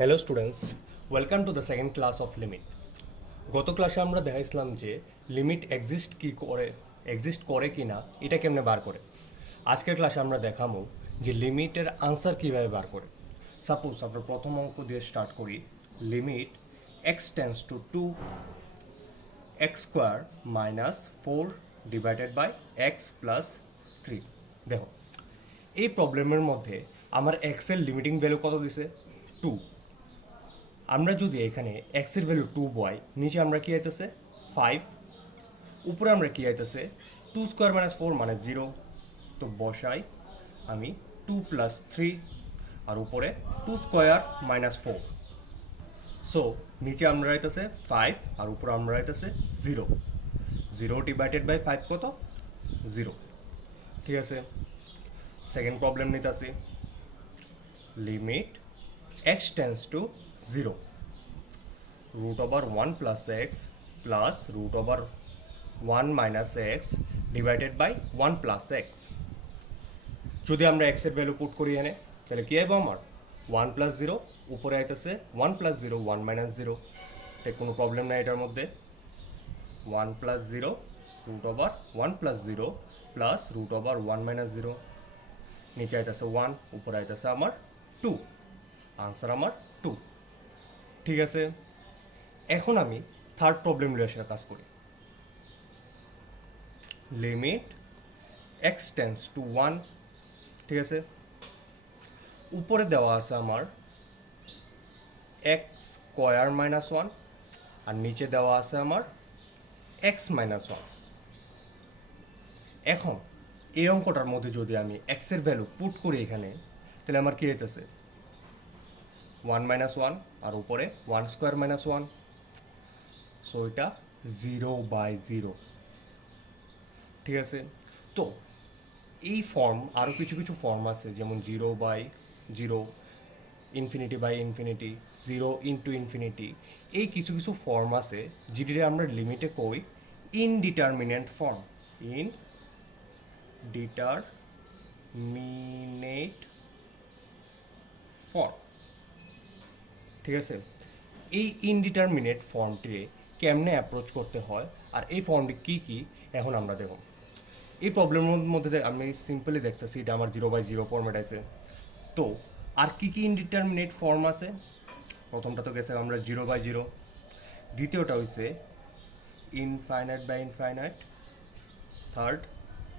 Hello students, welcome to the second class of limit. গত ক্লাসে আমরা দেখাইছিলাম যে লিমিট এক্সিস্ট করে কি না এটা কেমনে বার করে। আজকের ক্লাসে আমরা দেখাবো যে লিমিটের আনসার কীভাবে বার করে। সাপোজ আমরা প্রথম অঙ্ক দিয়ে স্টার্ট করি। Limit x tends to 2x² minus 4 divided by x plus 3। দেখো, এই প্রবলেমের মধ্যে আমার এক্সের লিমিটিং ভ্যালু কত দিছে? 2। আমরা যদি এখানে এক্সের ভ্যালু 2 বয়, নিচে আমরা কি আইতেছে 5, উপরে আমরা কি আইতেছে 2² মাইনাস 4 মানে 0। তো বসাই আমি 2 প্লাস 3 আর উপরে 2² মাইনাস 4। সো নিচে আমরা আইতেছে 5 আর উপরে আমরা আইতেছে 0। 0 ডিভাইডেড বাই 5 কত? 0। ঠিক আছে, সেকেন্ড প্রবলেম নিতেছি। Limit x tends to 0 root over 1 plus x plus root over 1 minus x divided by 1 plus x। যদি আমরা x এর ভ্যালু পুট করি এখানে, তাহলে কি আইব আমার 1 প্লাস 0, উপরে আইতেছে 1 প্লাস 0 1 মাইনাস 0। তাই কোনো প্রবলেম নাই এটার মধ্যে। 1 plus 0 root over 1 plus 0 plus root over 1 minus 0। নিচে আইতেছে 1, উপরে আইতেছে আমার 2। আনসার আমার 2। ঠিক আছে, এখন আমি থার্ড প্রবলেম রিলেশনের কাজ করি। Limit x tends to 1। ঠিক আছে, উপরে দেওয়া আছে আমার x² মাইনাস 1 আর নিচে দেওয়া আছে আমার x মাইনাস 1। এখন এই অঙ্কটার মধ্যে যদি আমি এক্সের ভ্যালু পুট করি এখানে, তাহলে আমার কি হইতেছে 1 মাইনাস 1 আর উপরে 1² মাইনাস 1। সো এটা 0/0। ঠিক আছে, তো এই ফর্ম আরও কিছু কিছু ফর্ম আছে, যেমন 0/0, ইনফিনিটি, 0 × এই কিছু কিছু ফর্ম আছে যেটা আমরা লিমিটে কই ইনডিটারমিনেন্ট ফর্ম। Indeterminate form. ঠিক আছে, এই ইনডিটারমিনেট ফর্মটি কেমনে অ্যাপ্রোচ করতে হয় আর এই ফর্মটি কী কী এখন আমরা দেখব। এই প্রবলেমের মধ্যে আমি সিম্পলি দেখতেছি এটা আমার 0/0 ফর্মেট আছে। তো আর কী কী ইনডিটারমিনেট ফর্ম আছে? প্রথমটা তো গেছে আমরা 0/0, দ্বিতীয়টা হচ্ছে infinite, third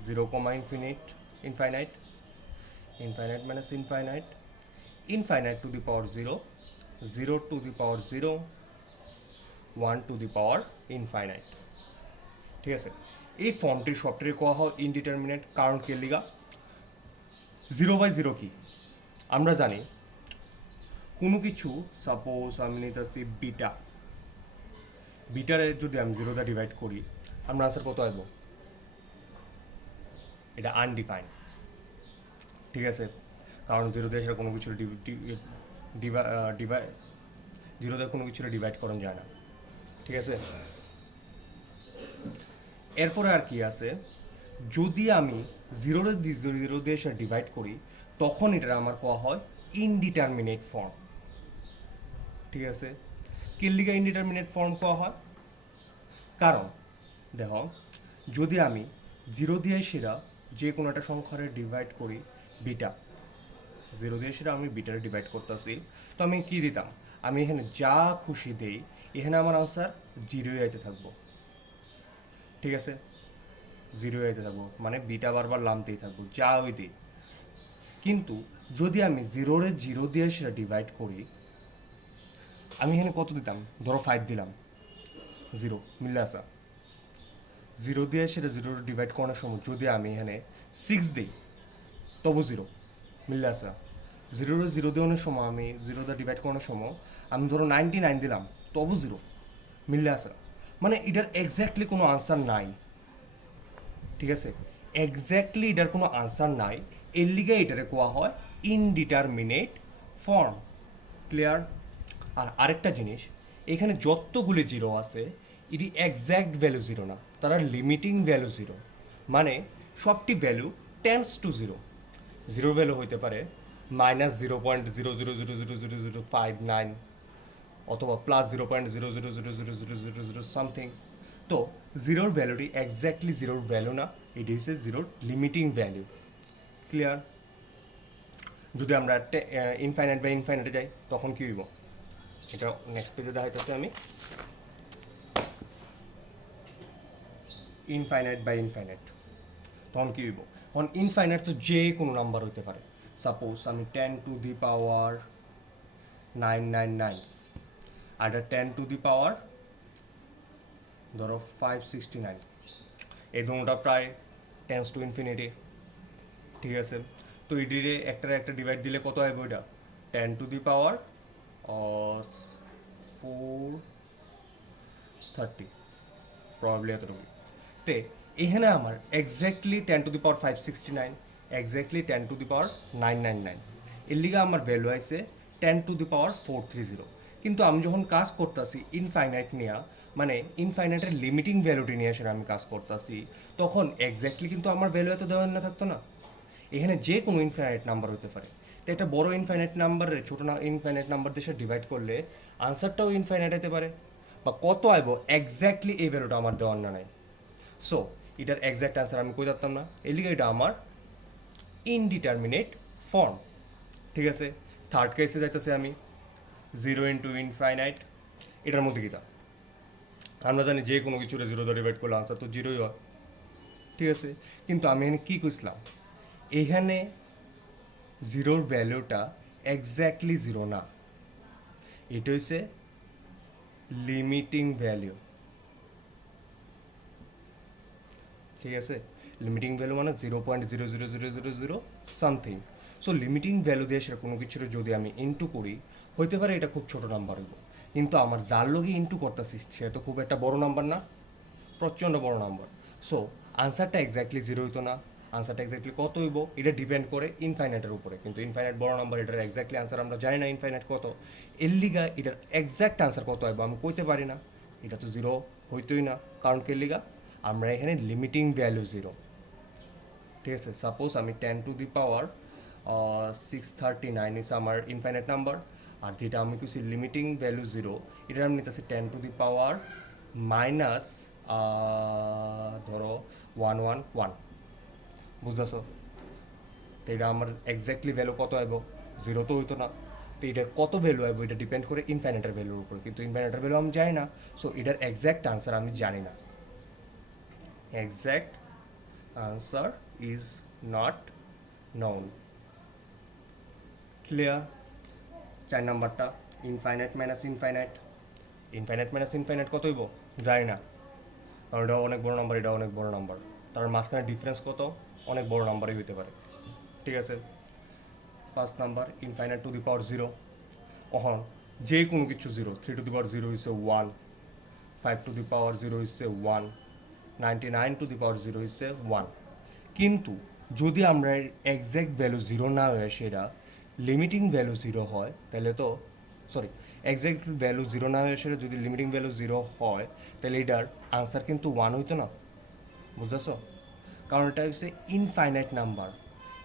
0, infinite minus infinite to the power 0, 0 to the power 0, 1 to the power infinite. ঠিক আছে, এই ফর্মটির সবটাই কোয়া হয় ইনডিটারমিনেট। কারণ কে লিগা 0/0 কি আমরা জানি, কোনো কিছু সাপোজ আমি নিতেছি বিটারে যদি আমি 0 দিয়ে ডিভাইড করি, আমরা আনসার কত আসবো? এটা আনডিফাইন্ড। ঠিক আছে, কারণ 0 দিয়ে সেটা কোনো কিছু 0 দিয়ে কোনো কিছু ডিভাইড করানো যায় না। ঠিক আছে, এরপরে আর কি আছে, যদি আমি 0 দিয়ে সেটা ডিভাইড করি, তখন এটা আমার কোয়া হয় ইনডিটারমিনেট ফর্ম। ঠিক আছে, কিল্লিগা ইনডিটারমিনেট ফর্ম কোয়া হয়? কারণ দেখো, যদি আমি 0 দিয়ে সেরা যে কোনো একটা সংখ্যারে ডিভাইড করি, 0 দিয়ে সেটা আমি বিটারে ডিভাইড করতেছি, তো আমি কি দিতাম? আমি এখানে যা খুশি দেই, এখানে আমার আনসার 0 আইতে থাকবো। ঠিক আছে, 0 আইতে থাকবো, মানে বিটা বারবার লামতেই থাকবো যা ওই দিই। কিন্তু যদি আমি 0 দিয়ে সেটা ডিভাইড করি, আমি এখানে কত দিতাম? ধরো 5 দিলাম, 0 মিললে আসা। 0 দিয়ে সেটা 0 ডিভাইড করানোর সময় যদি আমি এখানে 6 দিই, তবু 0 মিললে আসা। 0 দেওয়ানোর সময় আমি 0 দিয়ে ডিভাইড করানোর সময় আমি ধরো 99 দিলাম, তবু 0 মিললে আসা। মানে এটার এক্স্যাক্টলি কোনো আনসার নাই। ঠিক আছে, এক্স্যাক্টলি এটার কোনো আনসার নাই, এর লিগে এটারে কোয়া হয় ইনডিটারমিনেট ফর্ম। ক্লিয়ার? আর আরেকটা জিনিস, এখানে যতগুলি 0 আছে এটি এক্স্যাক্ট ভ্যালু 0 না, তারা লিমিটিং ভ্যালু 0। মানে সবটি ভ্যালু টেন্ডস টু 0। 0 ভ্যালু হইতে পারে মাইনাস 0.00000059 অথবা প্লাস 0.000000 সামথিং। তো জিরোর ভ্যালুটি এক্স্যাক্টলি জিরোর ভ্যালু না, এটি হচ্ছে জিরোর লিমিটিং ভ্যালু। ক্লিয়ার? যদি আমরা ইনফাইনাইট বাই ইনফাইনাইটে যাই তখন কী হইব, এটা নেক্সট পেজে দেখাইতেছি আমি। ইনফাইনাইট বাই ইনফাইনাইট তখন কী হইব, তখন ইনফাইনাইট তো যে কোনো নাম্বার হইতে পারে। সাপোজ আমি 10⁻৯৯৯ আর এটা 10⁻, ধরো 569, এই দুটোটা প্রায় টেন্স টু ইনফিনিটি। ঠিক আছে, তো এটিরে একটা ডিভাইড দিলে কত হবে ওইটা, 10⁻430, প্রবাবলি এতটুকু। তে এখানে আমার এক্স্যাক্টলি 10⁻569, এক্স্যাক্টলি 10⁻999, এর লিগে আমার ভ্যালু আছে 10⁻430। কিন্তু আমি যখন কাজ করতেছি ইনফাইনাইট নিয়ে, মানে ইনফাইনাইটের লিমিটিং ভ্যালুটি নিয়ে আসলে আমি কাজ করতেছি, তখন এক্স্যাক্টলি কিন্তু আমার ভ্যালু এত দেওয়া না থাকতো না। এখানে যে কোনো ইনফাইনাইট নাম্বার হতে পারে। তো একটা বড় ইনফাইনাইট নাম্বারের ছোটো ইনফাইনাইট নাম্বার দিয়ে ডিভাইড করলে আনসারটাও ইনফাইনাইট হতে পারে, বা কত আইব এক্স্যাক্টলি এই ভ্যালুটা আমার দেওয়ার না নাই। সো এটার এক্স্যাক্ট আনসার আমি কই জানতাম না, এর লিগে এটা আমার ইনডিটারমিনেট ফর্ম। ঠিক আছে, থার্ড কেসে যাইতেছে আমি 0 × ইনফাইনাইট। এটার মধ্যে কী তা আমরা জানি যে কোনো কিছুরে 0 দিয়ে ডিভাইড করলে আনসার তো 0ই হয়। ঠিক আছে, কিন্তু আমি এখানে কী কইছিলাম, এখানে জিরোর ভ্যালুটা এক্স্যাক্টলি জিরো না, এটা হচ্ছে লিমিটিং ভ্যালু। ঠিক আছে, লিমিটিং ভ্যালু মানে 0.00000 সামথিং। সো লিমিটিং ভ্যালু দিয়ে সেটা কোনো কিছুর যদি আমি ইনটু করি, হইতে পারে এটা খুব ছোটো নাম্বার হইব, কিন্তু আমার যার লগে ইনটু করতেছি সে তো খুব একটা বড় নাম্বার না, প্রচণ্ড বড় নাম্বার। সো আনসারটা এক্স্যাক্টলি জিরো হইতো না, আনসারটা এক্স্যাক্টলি কত হইব এটা ডিপেন্ড করে ইনফাইনাইটের উপরে, কিন্তু ইনফাইনাইট বড় নাম্বার, এটার এক্স্যাক্টলি আনসার আমরা জানি না ইনফাইনাইট কত। এর লিগা এটার এক্স্যাক্ট আনসার কত হইব আমি কইতে পারি না, এটা তো জিরো হইতোই না, কারণ কে লিগা আমরা এখানে লিমিটিং ভ্যালু জিরো। ঠিক আছে, সাপোজ আমি 10⁻639 ইস আমার ইনফাইনাইট নাম্বার, আর যেটা আমি কিছু লিমিটিং ভ্যালু জিরো, এটা আমি নিতেছি 10⁻⁻, ধরো 111, বুঝতেছো? তো এটা আমার এক্স্যাক্টলি ভ্যালু কত আইব, জিরো তো হইতো না। তো এটা কত ভ্যালু আইব এটা ডিপেন্ড করে ইনফাইনাইটের ভ্যালুর উপর, কিন্তু ইনফাইনাইটের ভ্যালু আমি জানি না। সো এটার এক্স্যাক্ট আনসার আমি জানি না, exact answer is not known. Clear? 4 নাম্বারটা infinite minus infinite, infinite minus infinite কত হইব জানি না, কারণ এটা অনেক বড় নাম্বার, এটা অনেক বড় নাম্বার, তার মাঝখানে ডিফারেন্স কত, অনেক বড় নাম্বারই হইতে পারে। ঠিক আছে, 5 number infinite to the power 0। অহন যে কোনো কিছু 0, 3 টু দি পাওয়ার 0 হইছে 1, 5 টু দি পাওয়ার 0 হইছে 1, 99 টু দি পাওয়ার 0 হইছে 1। কিন্তু যদি আমরা এক্স্যাক্ট ভ্যালু 0 না হয়, সেটা লিমিটিং ভ্যালু 0 হয়, তাহলে তো সরি এক্স্যাক্ট ভ্যালু 0 না হয় সেটা যদি লিমিটিং ভ্যালু 0 হয়, তাহলে এটার আনসার কিন্তু 1 হইতো না। বুঝতেছো? কারণ এটা হচ্ছে ইনফাইনাইট নাম্বার,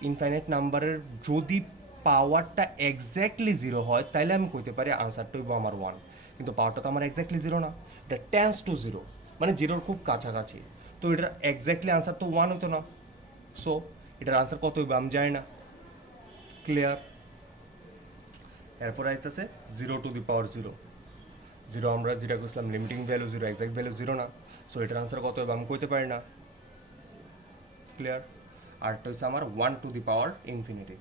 ইনফাইনাইট নাম্বারের যদি পাওয়ারটা এক্স্যাক্টলি 0 হয় তাহলে আমি কইতে পারি আনসারটা হইব আমার 1, কিন্তু পাওয়ারটা তো আমার এক্স্যাক্টলি 0 না, এটা টেন্স টু 0, মানে 0-র খুব কাছাকাছি। তো এটার এক্স্যাক্টলি আনসার তো 1 হইতো না। সো এটার আনসার কত হইবে আমি জানি না। ক্লিয়ার? এরপর আসতেছে 0 টু দি পাওয়ার 0, 0 আমরা যেটা করছিলাম লিমিটিং ভ্যালু 0, এক্স্যাক্ট ভ্যালু 0 না। সো এটার আনসার কত হবে আমি কইতে পারি না। ক্লিয়ার? আরটা হচ্ছে আমার 1 টু দি পাওয়ার ইনফিনিটি,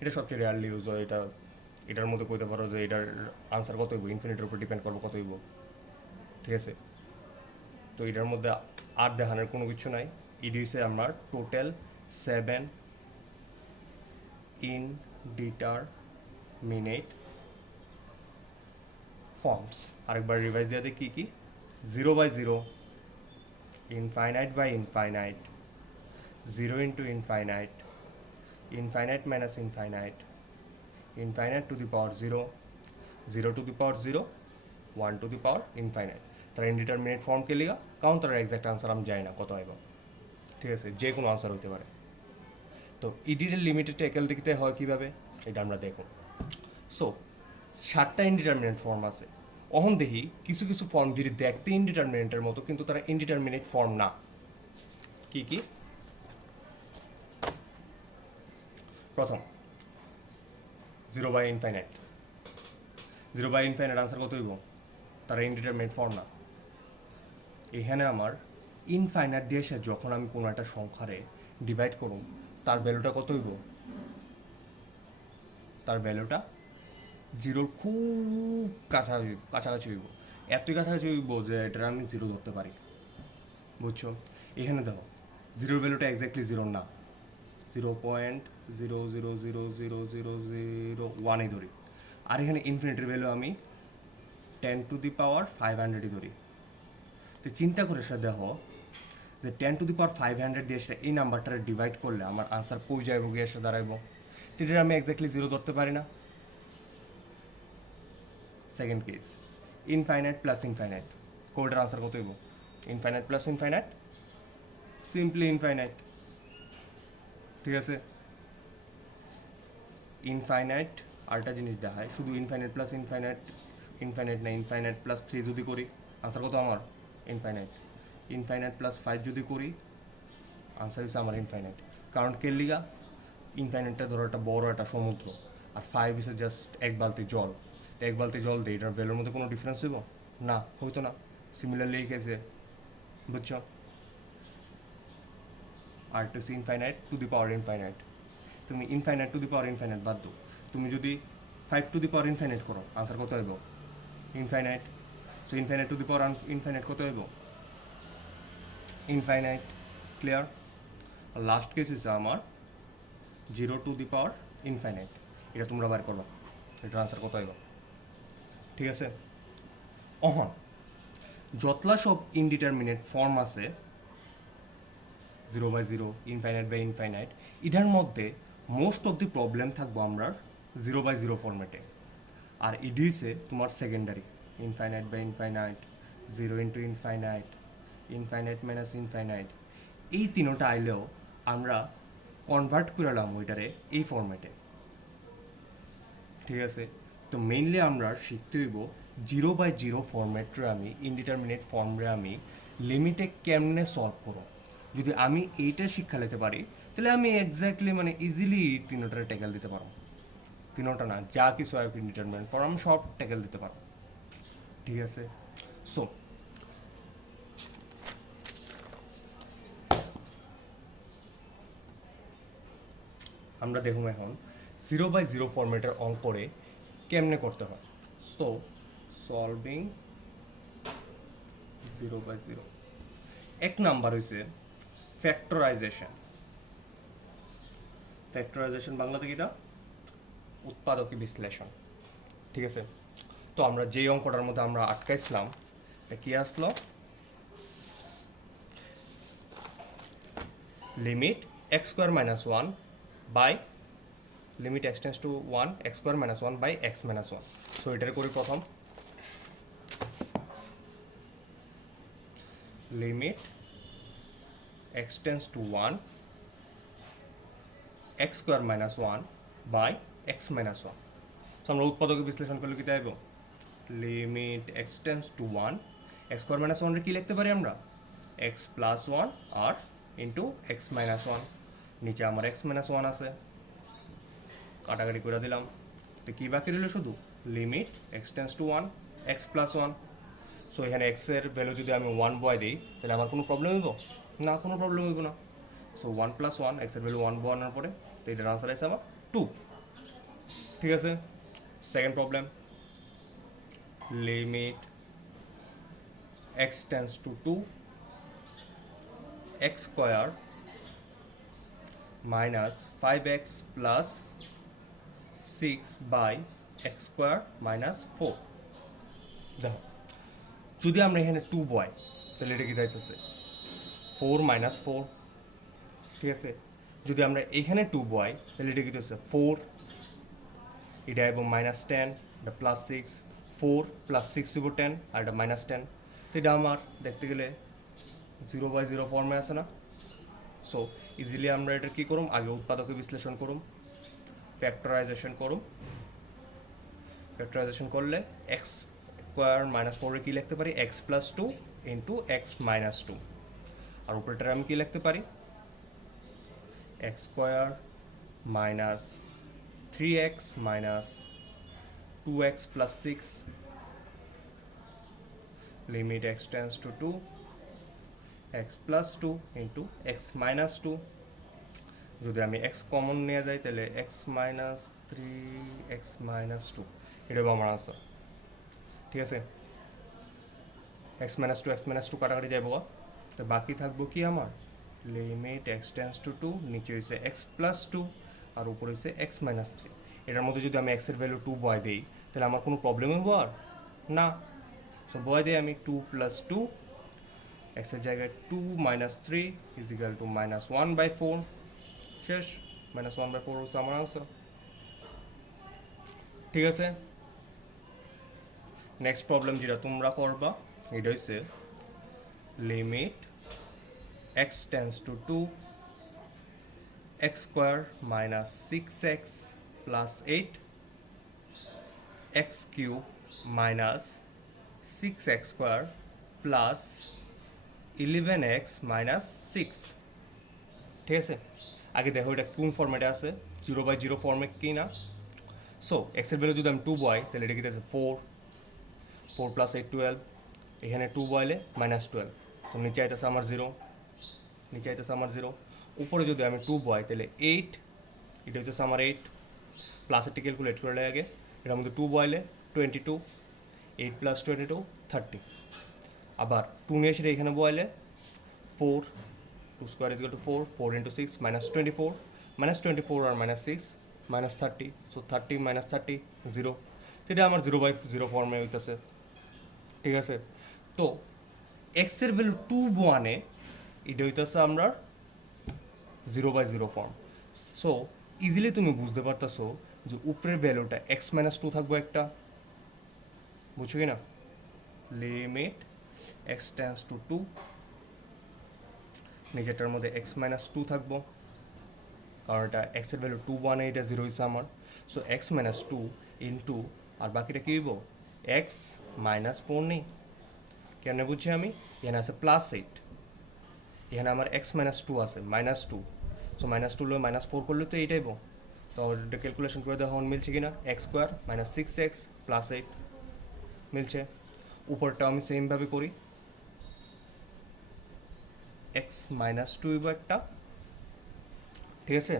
এটা সবচেয়ে রেয়ারলি ইউজ হয়। এটার মধ্যে কইতে পারো যে এটার আনসার কত হইব, ইনফিনিটির উপর ডিপেন্ড করবো কত হইব। ঠিক আছে, তো এটার মধ্যে আর দেখানোর কোনো কিছু নাই। ইডি হচ্ছে আমার টোটাল 7 ইনডিটারমিনেট ফর্মস। আরেকবার রিভাইজ দিয়ে দিই কী কী: 0/0, infinite by infinite, 0 × infinite, infinite minus infinite, infinite to the power 0, 0 to the power 0, 1 to the power infinite. তারা ইনডিটারমিনেট ফর্মকে লিগা, কারণ তার এক্সাক্ট আনসার আমি জানি না কত আইব। ঠিক আছে, যে কোনো আনসার হইতে পারে। তো ইডিটের লিমিটেড ট্যাকেল দেখতে হয় কীভাবে এটা আমরা দেখো। সো 7টা ইনডিটারমিনেট ফর্ম আছে। অহন দেখি কিছু কিছু ফর্ম যদি দেখতে ইনডিটারমিনেটের মতো কিন্তু তারা ইনডিটারমিনেট ফর্ম না। কি কি? প্রথম 0/ইনফাইনাইট। 0/ইনফাইনাইট আনসার কত হইব? তারা ইনডিটারমিনেট ফর্ম না। এখানে আমার ইনফাইনাইট দিয়ে এসে যখন আমি কোনো একটা সংখ্যারে ডিভাইড করুন তার ভ্যালুটা কত হইব? তার ভ্যালুটা জিরোর খুব কাছাকাছি হইব। এতই কাছাকাছি হইব যে এটা আমি জিরো ধরতে পারি। বুঝছো? এখানে দেখো জিরোর ভ্যালুটা এক্স্যাক্টলি জিরো না, 0.0000001 ধরি। আর এখানে ইনফিনিটির ভ্যালু আমি 10⁵500 ধরি। তো চিন্তা করে সেটা দেখো যে 10⁵500 দিয়ে সেটা এই নাম্বারটারে ডিভাইড করলে আমার আনসার কই যাইব গিয়ে এসে দাঁড়াইব। তো এটা আমি এক্স্যাক্টলি জিরো ধরতে পারি না। Second case infinite plus infinite, কোডের আনসার কত হইব? Infinite plus infinite, simply infinite. ঠিক আছে, ইনফাইনাইট আরেকটা জিনিস দেখায়, শুধু ইনফাইনাইট প্লাস ইনফাইনাইট, ইনফাইনাইট না ইনফাইনাইট প্লাস 3 যদি করি আনসার কত আমার? ইনফাইনাইট। ইনফাইনাইট প্লাস 5 যদি করি আনসার হচ্ছে আমার ইনফাইনাইট। কারণ কে লিগা? ইনফাইনাইটটা ধরো একটা বড় একটা সমুদ্র, আর 5 ইসে জাস্ট এক বালতি জল। তো এক বালতি জল দিয়ে এটার ভ্যালুর মধ্যে কোনো ডিফারেন্স হইব না, হইতো না। সিমিলারলি লিখেছে, বুঝছো? আর to C infinite to the power infinite. তুমি infinite to the power infinite বাদ দাও, তুমি যদি 5 টু দি পাওয়ার ইনফাইনাইট করো আনসার কত হইব? Infinite. So infinite to the power infinite কত হইব? ইনফাইনাইট। ক্লিয়ার? লাস্ট কেস হচ্ছে আমার 0 টু দি পাওয়ার ইনফাইনাইট। এটা তোমরা বার করবা, এটার আনসার কত হইব। ঠিক আছে, অহন যতলা সব ইনডিটারমিনেট ফর্ম আছে 0/0, ইনফাইনাইট, এটার মধ্যে মোস্ট অফ দি প্রবলেম থাকবো আমরা 0/0 ফর্মেটে। আর ইডি হচ্ছে তোমার secondary, infinite, 0 × infinite minus infinite. এই তিনোটা আইলেও আমরা কনভার্ট করলাম ওইটারে এই ফর্মেটে। ঠিক আছে, তো মেইনলি আমরা শিখতে হইব 0/0 ফর্মেটরে আমি ইনডিটারমিনেট ফর্মরে আমি লিমিটে কেমনে সলভ করো। যদি আমি এইটা শিক্ষা নিতে পারি তাহলে আমি এক্স্যাক্টলি মানে ইজিলি তিনোটারে ট্যাকেল দিতে পারবো। তিনোটা না, যা কিছু হয় ইনডিটারমিনেট ফর্ম সব ট্যাকেল দিতে পারবো। ঠিক আছে, সো আমরা দেখুন এখন 0/0 ফর্মেটের অঙ্করে কেমনে করতে হয়। সো সলভিং 0/0, এক নাম্বার হয়েছে ফ্যাক্টরাইজেশন। ফ্যাক্টরাইজেশন বাংলাতে কিটা? উৎপাদকী বিশ্লেষণ। ঠিক আছে, তো আমরা যেই অঙ্কটার মধ্যে আমরা আটকাইছিলাম কি আসলো? লিমিট x² - 1 by limit x tends to 1 x² - 1 by x - 1। So এটার করি প্রথম limit x tends to 1 x² - 1 by x - 1। So আমরা উৎপাদকে বিশ্লেষণ করলে কি চাইব? Limit x tends to 1 x² - 1 কি লিখতে পারি আমরা? x + 1 আর ইন্টু x - 1। নিচে আমার x - 1 আছে, কাটাকাটি করে দিলাম। তো কী বাকি রইল? শুধু limit x tends to 1 x + 1। So এখানে x এর ভ্যালু যদি আমি 1 বয় দিই তাহলে আমার কোনো প্রবলেম হইব না? কোনো প্রবলেম হইব না। সো 1 + 1 x এর ভ্যালু 1 বয়ানোর পরে তো এটার আনসার আছে আমার 2। ঠিক আছে, second problem limit x tends to 2 x² - 5x + 6 by x² - 4। দেখো যদি আমরা এখানে 2 বয় তাহলে এটা কি দাঁড়াইতেছে 4 - 4। ঠিক আছে, যদি আমরা এখানে 2 বয় তাহলে এটা কি দাঁড়াচ্ছে 4, এটা এবং -10, এটা +6, 4 + 6 = 10 আর এটা -10। তো এটা আমার দেখতে গেলে 0/0 ফর্মে আছে না? সো ইজিলি আমরা এটা কী করুম, আগে উৎপাদকে বিশ্লেষণ করুম, ফ্যাক্টরাইজেশন করুম। ফ্যাক্টরাইজেশন করলে এক্স স্কোয়ার মাইনাস ফোরে কী লিখতে পারি, x plus two into x minus two. আর উপরেটার আমি কী লিখতে পারি, x square minus three x minus two x plus six limit x tends to two x plus two into x minus two. যদি আমি এক্স কমন নিয়ে যাই তাহলে x minus three x minus two, এটা আমার আনসার। ঠিক আছে, x minus two কাটাকাটি যাইব, তো বাকি থাকবো কি আমার, limit x tends to two, নিচে হয়েছে এক্স প্লাস টু আর উপরে হয়েছে এক্স মাইনাস থ্রি। এটার মধ্যে যদি আমি এক্সের ভ্যালু টু বয় দিই তাহলে আমার কোনো প্রবলেম হইব আর না। সো বয় দিই আমি টু প্লাস টু, এক্সের জায়গায় two minus three is equal to minus one by four. শেষ, মাইনাস ওয়ান বাই ফোর হচ্ছে আমার আনসার। ঠিক আছে, নেক্সট প্রবলেম যেটা তোমরা করবা এটা হচ্ছে limit x tends to two x square minus six x plus eight x cube minus six x square plus eleven x minus six. ঠিক আছে, আগে দেখো এটা কোন ফর্মেটে আছে, জিরো বাই জিরো ফর্মেট কি না। সো এক্সের ভ্যালু যদি আমি টু বয় তাহলে এটা কি আছে four, four plus eight twelve, এখানে টু বয়লে মাইনাস টুয়েলভ, তো নিচে আইতেছে আমার জিরো, নিচে আইতেছে আমার জিরো। উপরে যদি আমি টু বয় তাহলে এইট, এটা হইতেছে আমার এইট, প্লাসেরটি ক্যালকুলেট করে আগে, এটার মধ্যে টু বয়লে twenty two, eight plus twenty two thirty. আবার টু নিয়ে সেটা এখানে বয়লে four, two square is two four, four into six minus twenty four আর minus six minus thirty, so thirty minus thirty zero, সেটা আমার জিরো বাই জিরো ফর্মে হইতেছে। ঠিক আছে, তো এক্সের ভ্যালু টু ওয়ানে এটা হইতেছে আমরা zero by zero form. So easily তুমি বুঝতে পারতেছো যে উপরের ভ্যালুটা এক্স মাইনাস টু থাকবো একটা, বুঝছো কি না, limit x tends to two, নিজেরটার মধ্যে এক্স মাইনাস টু থাকবো কারণ এটা এক্সের ভ্যালু টু ওয়ানে এটা জিরো হয়েছে আমার। So x minus two into আর বাকিটা কী হইব, এক্স মাইনাস ফোর নেই, কেন বুঝছি আমি, এখানে আছে প্লাস এইট, এখানে আমার এক্স মাইনাস টু আছে minus two, so minus two minus four করলে তো এইটাইব, তো এটা ক্যালকুলেশন করে দেখো মিলছে কি না, x square minus six x plus eight মিলছে। উপরটা আমি সেমভাবে করি, এক্স মাইনাস টু হইব একটা। ঠিক আছে,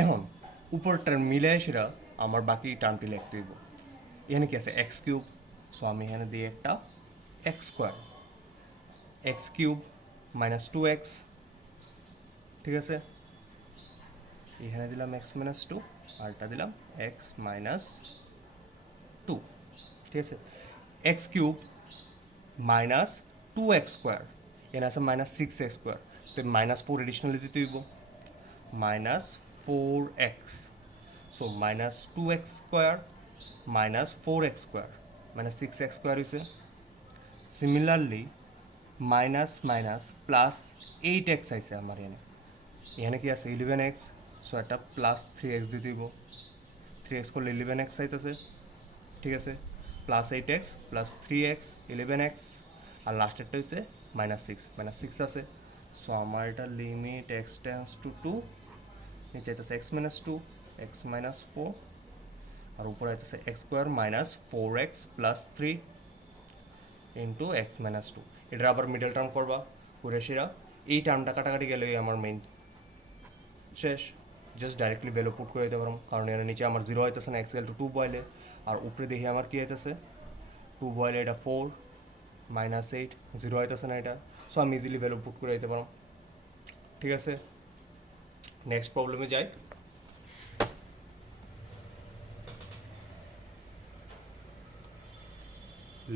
এখন উপরটার মিলে সেটা আমার বাকি টার্মটি লিখতে হইব। এখানে কি আছে এক্স কিউব, সো আমি এখানে দিই একটা x square, x cube minus two x. ঠিক আছে, এখানে দিলাম এক্স মাইনাস টু আরটা দিলাম এক্স মাইনাস টু। ঠিক আছে, x cube minus two x square, এখানে আছে মাইনাস সিক্স এক্স স্কোয়ার, তো মাইনাস ফোর এডিশনালি দিতে হইব, minus four x, so minus two x square minus four x square minus six x square হয়েছে। Similarly minus minus plus eight x আইসে আমার এখানে, এখানে কি আছে ইলেভেন এক্স, সো একটা প্লাস থ্রি এক্স দিয়ে দিব, থ্রি এক্স করলে ইলেভেন এক্স আইতেছে। ঠিক আছে, plus eight x plus three x eleven x, আর লাস্টেরটা হচ্ছে মাইনাস সিক্স আছে। সো আমার এটা limit x tends to two, নিচে আইতেছে x minus two x minus four, আর উপরে আইতেছে x square minus four x plus three into x minus two. এটা আবার মিডল টার্ম করবা করে সেরা, এই টার্মটা কাটাকাটি গেলে আমার মেইন শেষ, জাস্ট ডাইরেক্টলি ভ্যালু পুট করে দিতে পারলাম কারণ এর নিচে আমার জিরো হইতেছে না, এক্স টু টু বয়লে, আর উপরে দেখি আমার কী হইতেছে টু বয়লে এটা ফোর মাইনাস এইট, জিরো হইতেছে না এটা, সো আমি ইজিলি ভ্যালু পুট করে দিতে পারলাম। ঠিক আছে, নেক্সট প্রবলেমে যাই।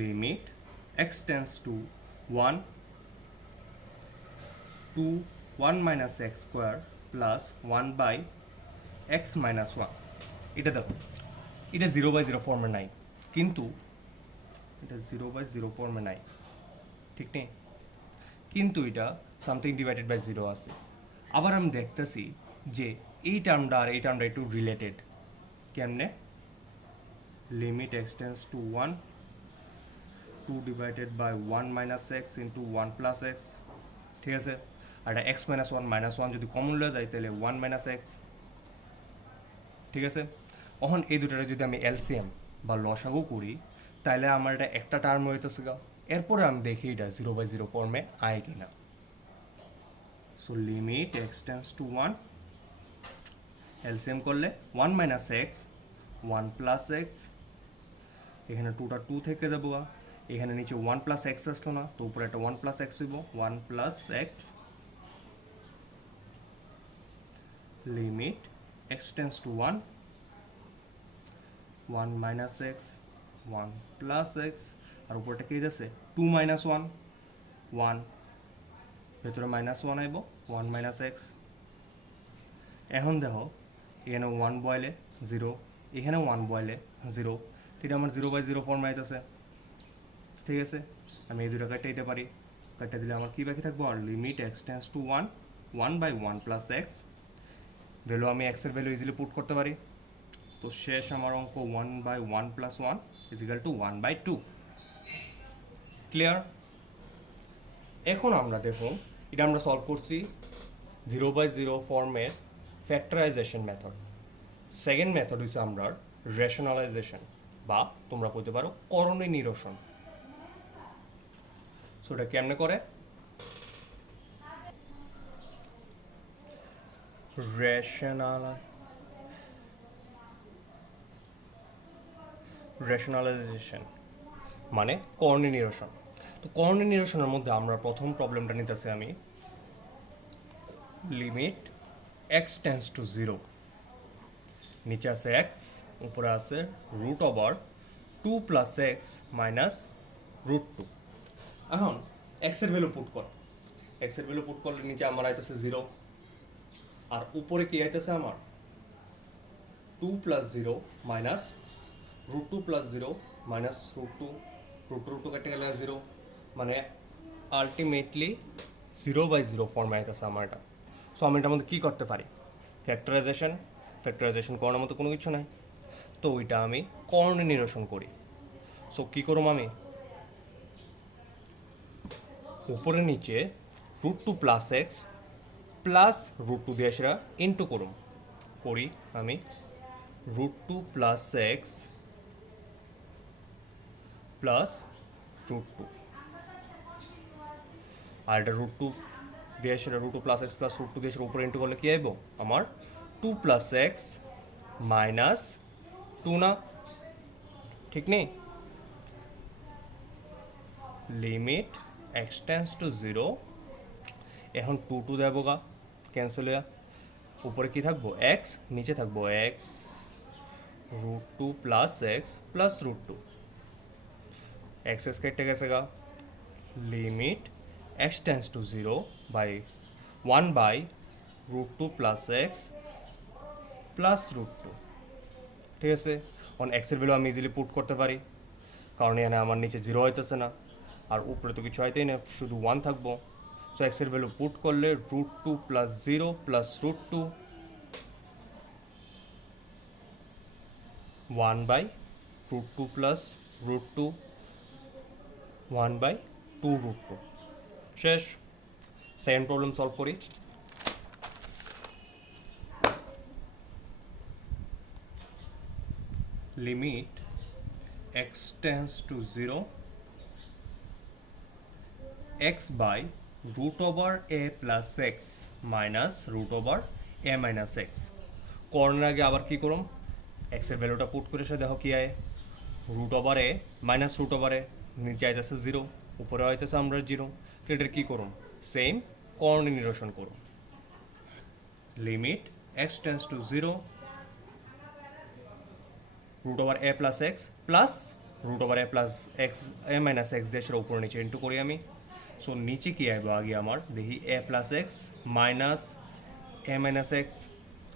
Limit x tends to one two one minus x square plus one by x minus one. এটা দেখো এটা জিরো বাই জিরো ফর্মে নাই, কিন্তু এটা জিরো বাই জিরো ফর্মে নাই, ঠিক নেই, কিন্তু এটা সামথিং ডিভাইডেড বাই জিরো আছে। আবার আমি দেখতেছি যে এই টার্মটা আর এই টার্মটা একটু রিলেটেড। কেমনে? Limit x tends to 1, 2 divided by 1 minus x into 1 plus x, ঠিক আছে? আর এটা এক্স মাইনাস ওয়ান যদি কমন লয়ে যায় তাহলে 1 মাইনাস এক্স, ঠিক আছে? এখন এই দুটারে যদি আমি এলসিএম বা লসাগু করি তাহলে আমার এটা একটা টার্ম হইতেছে গা। এরপরে আমি দেখি এটা 0/0 ফর্মে আয় কিনা। So limit x tends to 1, LCM করলে 1 মাইনাস এক্স 1 প্লাস এক্স, এখানে 2টা 2 থেকে যাবো, এখানে নিচে 1 প্লাস এক্স আসলো না, তো উপরে একটা 1 প্লাস এক্স হইব, 1 plus x limit x tends to 1, 1 minus x 1 plus x, আর উপরটা কি যাচ্ছে 2 মাইনাস 1 1, ভেতরে মাইনাস 1 আইব 1 মাইনাস এক্স। এখন দেখো এখানে 1 বয়লে 0, এখানে 1 বয়লে 0, এটা আমার 0/0 ফর্মে আইতেছে, ঠিক আছে? আমি এই দুটো কাটতে দিতে পারি, কাটতে দিলে আমার কী বাকি থাকবো? আর limit x tends to 1, 1/1 plus x, value আমি এক্সের ভ্যালু ইজিলি পুট করতে পারি। তো শেষ আমার অঙ্ক 1/1 প্লাস 1 ইজিক্যাল টু 1/2। ক্লিয়ার? এখন আমরা দেখুন এটা আমরা সলভ করছি 0/0 ফর্মের ফ্যাক্টরাইজেশন মেথড। সেকেন্ড মেথড হচ্ছে আমরা রেশনালাইজেশন বা তোমরা বলতে পারো করণীয় নিরসন। সো এটা কেমনে করে? রেশনালাইজেশন মানে করণীয় নিরসন। তো করণীয় নিরসনের মধ্যে আমরা প্রথম প্রবলেমটা নিতেছি আমি লিমিট এক্স টেন্স টু 0, নিচে আছে এক্স, উপরে আছে root over 2 plus x minus root 2। এখন এক্সের ভ্যালু পুট কর, এক্সের ভ্যালু পুট করলে নিচে আমার আইতেছে 0, আর উপরে কি আইতেছে আমার 2 plus 0 minus root 2 plus 0 minus root 2, root 2 কেটে গেলে 0, মানে আলটিমেটলি 0/0 ফর্মে আইতেছে আমার এটা। সো আমি এটার মধ্যে কী করতে পারি? ফ্যাক্টরাইজেশন করার মতো কোনো কিছু নাই, তো ওইটা আমি করণীয় নিরসন করি। সো কী করুম আমি? উপরে নিচে root 2 plus x plus root 2 দিয়ে সেটা ইন্টু করুম, করি আমি root 2 plus x plus root 2, আর এটা রুট 2 দিয়ে সেটা root 2 plus x plus root 2 দিয়ে সেটা উপরে ইন্টু করলে কী আইব আমার 2 প্লাস এক্স মাইনাস 2 না? ঠিক নেই? লিমিট এক্স টেন্স টু 0, এখন 2 দেবো গা, ক্যান্সেল হয়ে উপরে কী থাকবো? এক্স, নিচে থাকবো x root 2 plus x plus root 2, x কেটে গেছে গা। Limit x tends to 0 by 1 root 2 plus x plus root 2, ঠিক আছে? অন এক্সের ভ্যালু আমি ইজিলি পুট করতে পারি, কারণ এখানে আমার নিচে 0 হইতেছে না, আর উপরে তো কিছু হইতেই না, শুধু 1 থাকবো। সো এক্সের ভ্যালু পুট করলে রুট 2 প্লাস 0 প্লাস রুট 2, 1/রুট 2 প্লাস রুট 2, 1/2 রুট 2। শেষ। সেকেন্ড প্রবলেম সলভ করি। Limit x tends to 0, x by root over a plus x minus root over a minus x. করণের আগে আবার কী করুম? এক্সের ভ্যালুটা পুট করে সে দেখো কী আয়, root over a minus root over এ, নিচে আইতেছে 0, উপরে হইতেছে আমরা 0, তো এটার কী করুম? সেম করণীয় নিরসন করুম। Limit x tends to 0, root over a plus x plus root over a plus x a minus x দিয়ে সেটা উপরে নিচে ইন্টু করি আমি। সো নিচে কী আইব আগে আমার দেখি a plus x minus a minus x,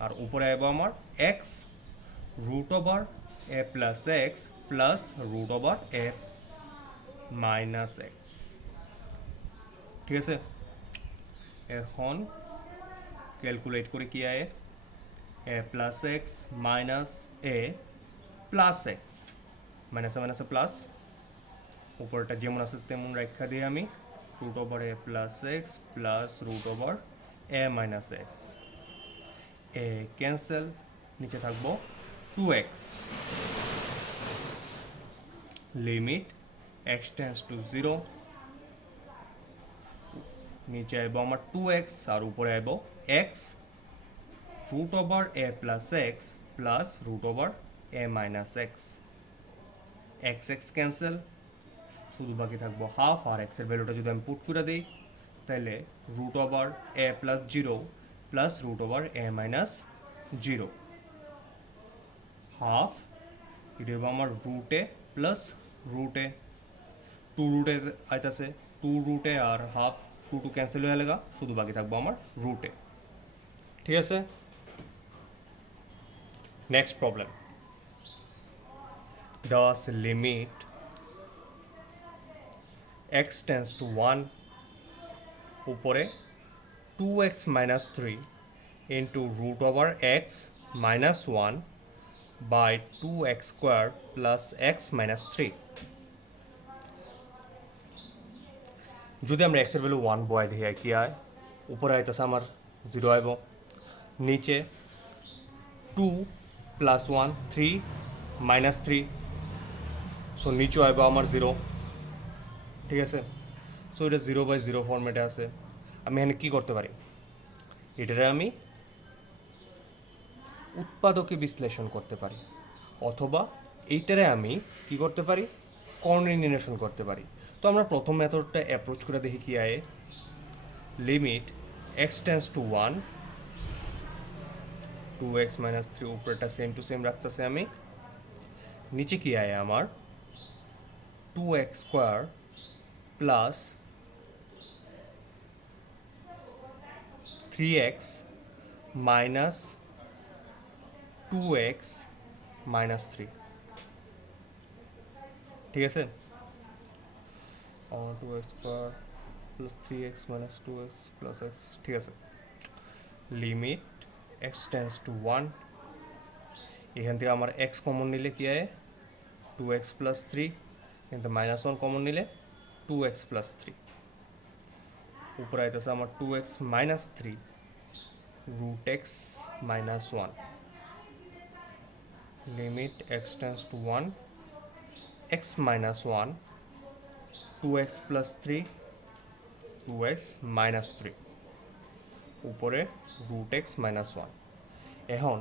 আর উপরে আইব আমার x root over a plus x plus root over a minus x. ঠিক আছে, এখন ক্যালকুলেট করে কি আয়, a plus x minus a plus x, মাইনাসে মাইনাসে প্লাস, উপরটা যেমন আছে তেমন রেখা দিয়ে আমি root over a plus x plus root over a minus x, a cancel, নিচে থাকবো 2x, limit x tends to 0, নিচে আইব আমার 2x আর উপরে আইব x root over a plus x plus root over a minus x, x x cancel, শুধু বাকি থাকবো হাফ, আর এক্সের ভ্যালুটা যদি আমি পুট করে দিই তাহলে root over a plus 0 plus root over a minus 0, half, এটা হইব আমার রুটে প্লাস রুটে, টু রুটে আইতাছে, টু রুটে আর হাফ টু টু ক্যান্সেল হয়ে গেলে শুধু বাকি থাকবো আমার রুটে। ঠিক আছে, নেক্সট প্রবলেম, দেওয়া আছে লিমিট x টেন্স টু 1, উপরে 2x minus 3 into root over x minus 1 by 2x square plus x minus 3। যদি আমরা এক্সের ভ্যালু 1 বয় দিই কি হয়, উপরে আইতেছে আমার 0 আইব, নিচে 2 প্লাস 1 3 মাইনাস 3, সো নিচেও আইব আমার 0। ঠিক আছে, সো এটা 0/0 ফর্মেটে আছে। আমি এখানে কী করতে পারি, এটারে আমি উৎপাদকে বিশ্লেষণ করতে পারি, অথবা এইটারে আমি কি করতে পারি, কর্নিনেশন করতে পারি। তো আমরা প্রথম মেথডটা অ্যাপ্রোচ করে দেখি কি আয়ে, limit x tends to 1, 2x minus 3, উপরেটা সেম টু সেম রাখতেছে আমি, নিচে কি আয়ে আমার 2x square plus 3x minus 2x minus 3। ঠিক আছে, 2x square plus 3x minus 2x plus x. ঠিক আছে, লিমিট x টেন্স টু 1, এখান থেকে আমার x কমন নিলে কি হয় 2x প্লাস 3, কিন্তু মাইনাস 1 কমন নিলে 2x প্লাস 3, উপরে আইতেছে আমার 2x minus 3 root x minus 1, limit x tends to 1, x minus 1 2x plus 3 2x minus 3, উপরে রুট এক্স মাইনাস 1। এখন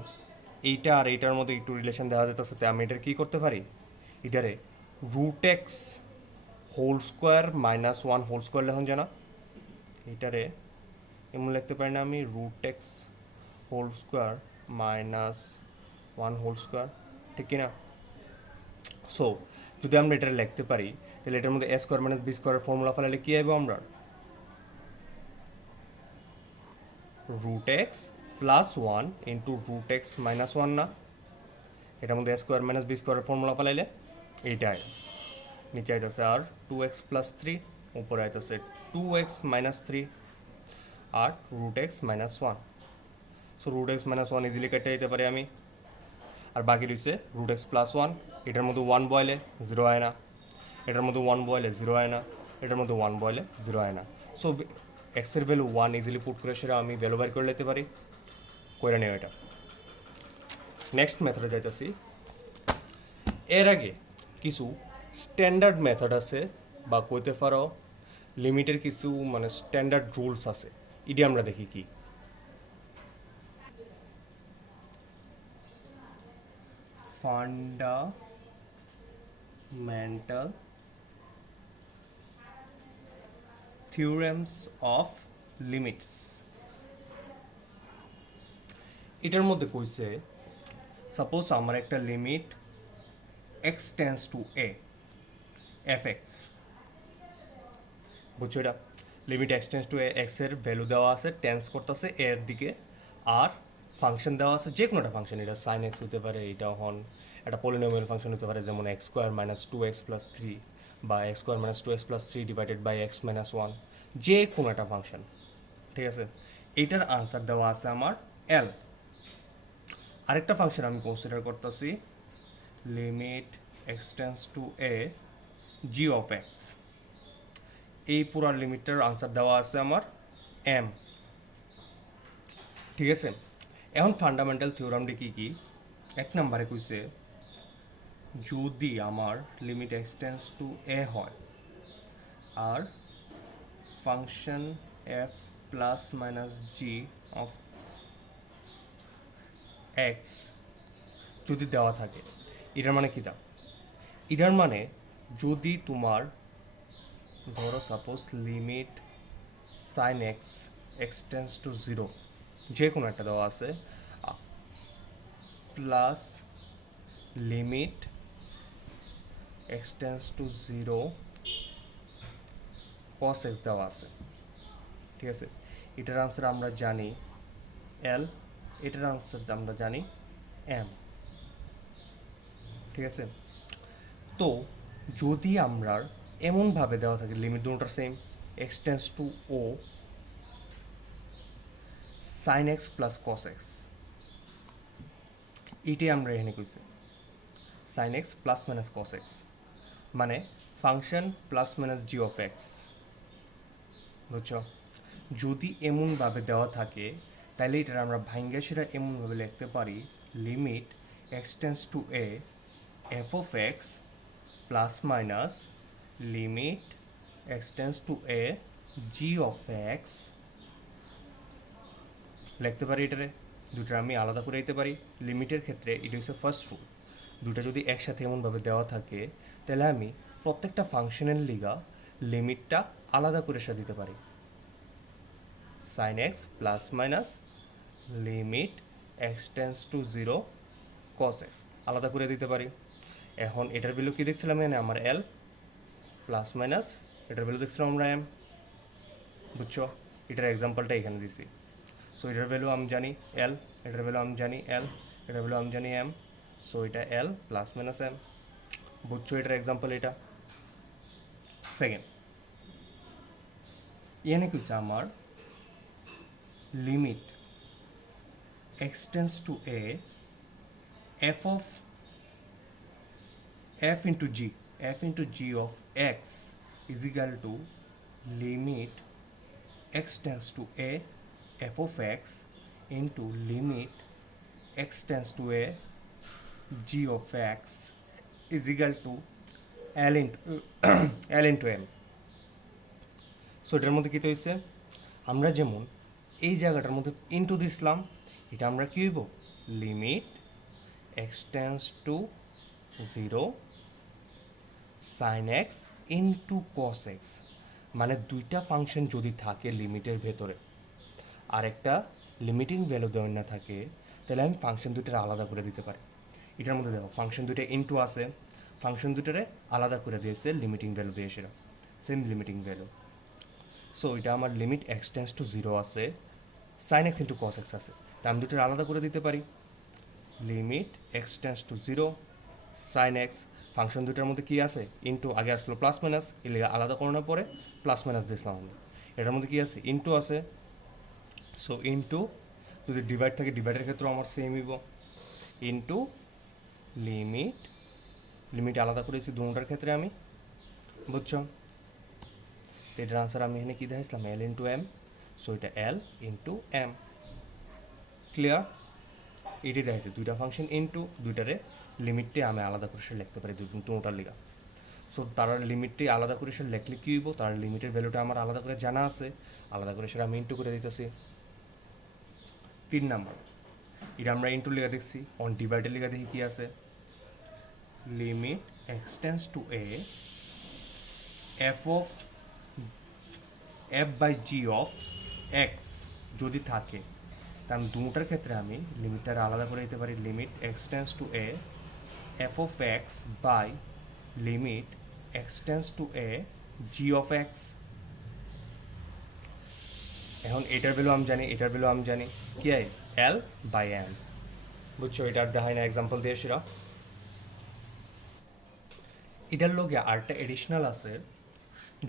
এইটা আর এইটার মধ্যে একটু রিলেশন দেওয়া যেতেছে, আমি এটার কী করতে পারি, এটারে root x whole square minus 1 whole square লেখন জানা, এটারে এমন লিখতে পারি না আমি, root x whole square minus 1 whole square, ঠিক কিনা? সো যদি আমরা এটা লিখতে পারি তাহলে এটার মধ্যে এ স্কোয়ার মাইনাস বি স্কোয়ারের ফর্মুলা ফেলালে কী আইব আমরা, root x plus 1 into root x minus 1 না, এটার মধ্যে এ স্কোয়ার মাইনাস বি স্কোয়ারের ফর্মুলা ফেলাইলে এইটাই, নিচে আইতেছে আর 2x প্লাস 3, উপরে আইতেছে 2x মাইনাস 3 আর root x minus 1। So root x minus 1 easily কেটে দিতে পারি আমি, আর বাকি রয়েছে রুট এক্স প্লাস 1, এটার মধ্যে 1 বয়লে 0 আয় না, এটার মধ্যে 1 বয়লে 0 আয় না, এটার মধ্যে 1 বয়লে 0 আয় না। সো এক্সের ভ্যালু 1 ইজিলি পুট করে সেটা আমি ভ্যালু বাইর করে নিতে পারি, করে নেও এটা। নেক্সট মেথডে যাইতেছি, এর আগে কিছু স্ট্যান্ডার্ড মেথড আছে বা কইতে পারো লিমিটের কিছু মানে স্ট্যান্ডার্ড রুলস আছে, এটি আমরা দেখি কি। ফান্ডামেন্টাল থিওরেমস অফ লিমিটস, এটার মধ্যে কইছে সাপোজ আমার একটা limit x tends to a fx, বুঝছো এটা, limit x tends to a, x এর ভ্যালু দেওয়া আছে টেন্স করতেছে a এর দিকে, আর ফাংশন দেওয়া আছে যে কোনো একটা ফাংশন, এটা সাইন এক্স হতে পারে, এটা হন একটা পলিনোমিয়াল ফাংশন হতে পারে, যেমন x square minus 2x plus 3 বা x square minus 2x plus 3 divided by x minus 1, যে কোনো একটা ফাংশন, ঠিক আছে? এইটার আনসার দেওয়া আছে আমার এল। আরেকটা ফাংশন আমি কনসিডার করতেছি, limit x tends to a g of x. এই পুরো লিমিটটার আনসার দেওয়া আছে আমার এম, ঠিক আছে? এখন ফান্ডামেন্টাল থিওরামটি কী কী? এক নম্বরে কইছে যদি আমার লিমিট এক্সটেন্স টু এ হয় আর function f plus minus g of x যদি দেওয়া থাকে, এটার মানে কী? এটার মানে যদি তোমার ধরো suppose limit sine x x tends to zero যে কোনো একটা দেওয়া আছে, plus limit x tends to zero cos x দেওয়া আছে, ঠিক আছে? এটার আনসার আমরা জানি এল, এটার আনসার আমরা জানি এম, ঠিক আছে? তো যদি আমরা এমনভাবে দেওয়া থাকে লিমিট দুটোর সেম, এক্সটেন্স টু ও sine x plus cos x, এইটাই আমরা এখানে কইছি sine x plus minus cos x, মানে function plus minus g of x, বুঝছো? যদি এমনভাবে দেওয়া থাকে তাহলে এটা আমরা ভাঙ্গা সেটা এমনভাবে লিখতে পারি limit x tends to a f of x plus minus limit x tends to a g of x, লিখতে পারি এটারে। দুটো আমি আলাদা করে দিতে পারি। লিমিটের ক্ষেত্রে এটা হচ্ছে ফার্স্ট রুল, দুটো যদি একসাথে এমনভাবে দেওয়া থাকে তাহলে আমি প্রত্যেকটা ফাংশনের লিগা লিমিটটা আলাদা করে সে দিতে পারি। Sine x plus minus limit x tends to zero cos x আলাদা করে দিতে পারি। এখন এটার ভ্যালু কী দেখছিলাম এখানে? আমার এল প্লাস মাইনাস এটার ভ্যালু দেখছিলাম আমরা এম, বুঝছো? এটার এক্সাম্পলটা এখানে দিছি। সো এটার ভ্যালু আমি জানি এল, এটার ভ্যালু আমি জানি এল, এটার ভ্যালু আমি জানি এম। সো এটা এল প্লাস মাইনাস এম, বুঝছো? এটার এক্সাম্পল এটা। সেকেন্ড, এখানে কিছু আমার limit x tends to a f of f into g of x is equal to limit x tends to a f of x into limit x tends to a g of x is equal to l into l into m. So এটার মধ্যে কী হয়েছে? আমরা যেমন এই জায়গাটার মধ্যে into দিছিলাম, এটা আমরা কী হইব? Limit x tends to zero sine x into cos x, মানে দুইটা ফাংশন যদি থাকে লিমিটের ভেতরে আর একটা লিমিটিং ভ্যালু দেওয়া না থাকে তাহলে আমি ফাংশন দুইটার আলাদা করে দিতে পারি। এটার মধ্যে দেখো ফাংশন দুইটা ইনটু আছে, ফাংশন দুইটারে আলাদা করে দিয়েছে লিমিটিং ভ্যালু দিয়ে, সেটা সেম লিমিটিং ভ্যালু। সো এটা আমার limit x tends to zero আছে, sine x into cos x আছে, তা আমি দুটোর আলাদা করে দিতে পারি। Limit x tends to zero sine x, function দুটার মধ্যে কী আছে? ইনটু, আগে আসলো প্লাস মাইনাস, এর আলাদা করানোর পরে প্লাস মাইনাস দিয়েছিলাম আমি। এটার মধ্যে কী আছে? ইনটু আছে। সো ইনটু, যদি ডিভাইড থাকে ডিভাইডের ক্ষেত্রেও আমার সেম হইব, ইনটু লিমিট, লিমিট আলাদা করেছি দুটার ক্ষেত্রে আমি, বুঝছো? এটার আনসার আমি এখানে কী দেখাইছিলাম? L into M. সো এটা এল ইন্টু এম, ক্লিয়ার? এটি দেখাইছে দুইটা ফাংশন ইনটু, দুইটারে লিমিটটি আমি আলাদা করে সে লিখতে পারি দুটোটার লিগা। সো তার লিমিটটি আলাদা করে সে লিখলে কী হইব? তার লিমিটের ভ্যালুটা আমার আলাদা করে জানা আছে, আলাদা করে সেটা আমি ইনটু করে দিতেছি। 3 নাম্বার, এটা আমরা ইনটু লিখা দেখছি, অন ডিভাইডের লিখা দেখি কী আছে? Limit x tends to a f by g of x যদি থাকে, তা আমি দুটার ক্ষেত্রে আমি লিমিটটা আলাদা করে দিতে পারি। Limit x tends to a f of x by limit x tends to a g of x. এখন এটার ভ্যালু আমি জানি, এটার ভ্যালু আমি জানি, কি হয়? এল বাই এম, বুঝছো? এটার দেখায় না এক্সাম্পল দিয়ে সেটা। এটার লগে আরেকটা এডিশনাল আছে,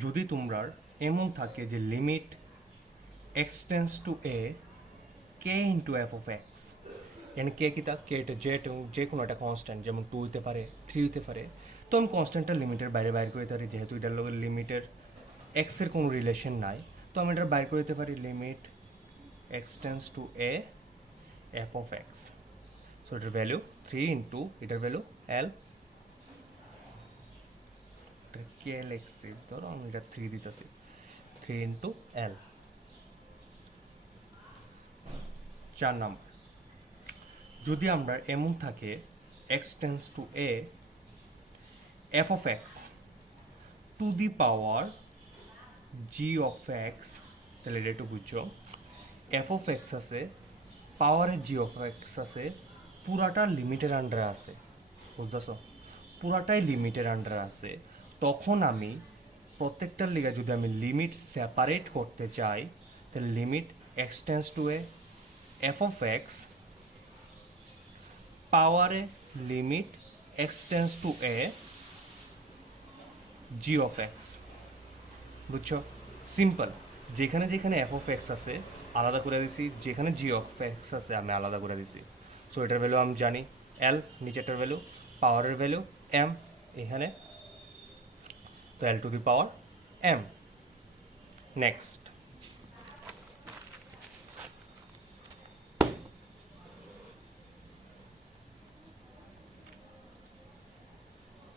যদি তোমরা এমন থাকে যে limit x tends to A K into F of x, এখানে কে কিতা কে এটা যে কোনো একটা কনস্ট্যান্ট, যেমন 2 হইতে পারে 3 হইতে পারে, তো আমি কনস্ট্যান্টটা লিমিটের বাইরে বাইর করে দিতে পারি, যেহেতু এটার লগে লিমিটের এক্সের কোনো রিলেশন নাই, তো আমি এটা বাইর করে দিতে পারি limit x tends to a f of x. So এটার ভ্যালু 3 ইন্টু এটার ভ্যালু এল, কে লিখছি ধরো আমি এটা 3 দিতেছি, 3 ইন্টু এল। 4 নাম্বার, যদি আমরা এমন থাকে x tends to a f of x two the power G of x, তাহলে এটা একটু বুঝছো, এফ অফ এক্স আছে পাওয়ারে জি অফ এক্স আছে, পুরাটা লিমিটের আন্ডারে আছে, বুঝতেছ, পুরাটাই লিমিটের আন্ডারে আছে, তখন আমি প্রত্যেকটার লিগে যদি আমি লিমিট সেপারেট করতে চাই, তাহলে limit x tends to a f of x পাওয়ারে limit x tends to a g of x, বুঝছো, সিম্পল, যেখানে যেখানে এফ অফ এক্স আছে আলাদা করে দিছি, যেখানে জি অফ এক্স আছে আমি আলাদা করে দিছি। সো এটার ভ্যালু আমি জানি এল, নিচেটার ভ্যালু পাওয়ারের ভ্যালু এম, এখানে তো L to the power M. Next,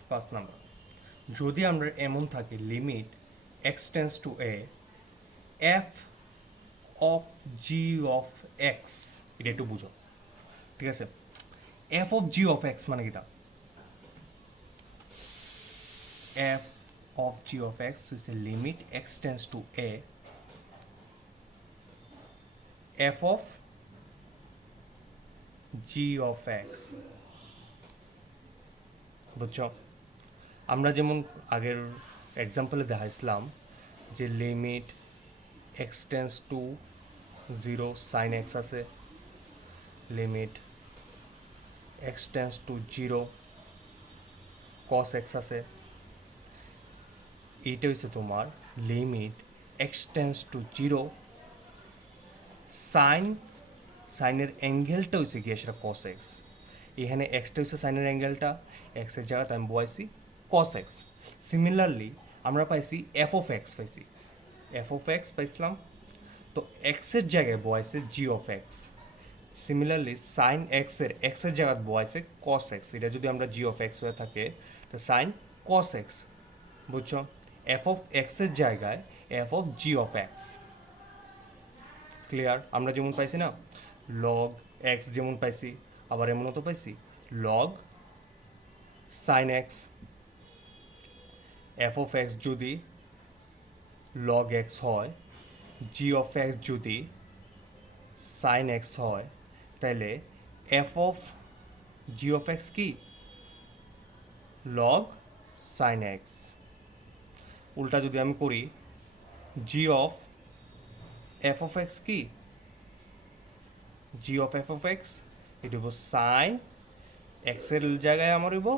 first number, যদি আমরা এমন থাকি limit x tends to a f of g of x, এটা একটু বুঝো, ঠিক আছে, f of g of x মানে কি, f of g of x is a limit x tends to a f of g of x, বুঝছো, আমরা যেমন আগের এক্সাম্পলে দেখাইছিলাম যে limit x tends to 0 sine x আছে, limit x tends to 0 cos x আছে, এইটা হচ্ছে তোমার লিমিট এক্স টেন্স টু 0 সাইনের অ্যাঙ্গেলটা হচ্ছে গিয়ে সেটা কস এক্স, এখানে এক্সটা হচ্ছে সাইনের অ্যাঙ্গেলটা, এক্সের জায়গাতে আমি বসাইছি কস এক্স। সিমিলারলি আমরা পাইছি এফ অফ এক্স পাইছি, এফ অফ এক্স পাইছিলাম, তো এক্সের জায়গায় বসাইছে জি অফ এক্স, সিমিলারলি সাইন এক্সের জায়গায় বসাইছে কস এক্স, এটা যদি আমরা জি অফ এক্স হয়ে থাকে তো সাইন কস এক্স, বুঝছো, এফ অফ এক্সের জায়গায় F of g of x. Clear, আমরা যেমন পাইছি না লগ এক্স যেমন পাইছি, আবার এমনও তো পাইছি log sine x, F of x যদি লগ এক্স হয়, জি অফ এক্স যদি সাইন এক্স হয়, তাহলে F of g of x কি লগ সাইন এক্স। উল্টা যদি আমি করি জি অফ এফ অফ এক্স কি জি অফ এফ অফ এক্স, এটা হইব সাইন এক্সের জায়গায় আমার হইব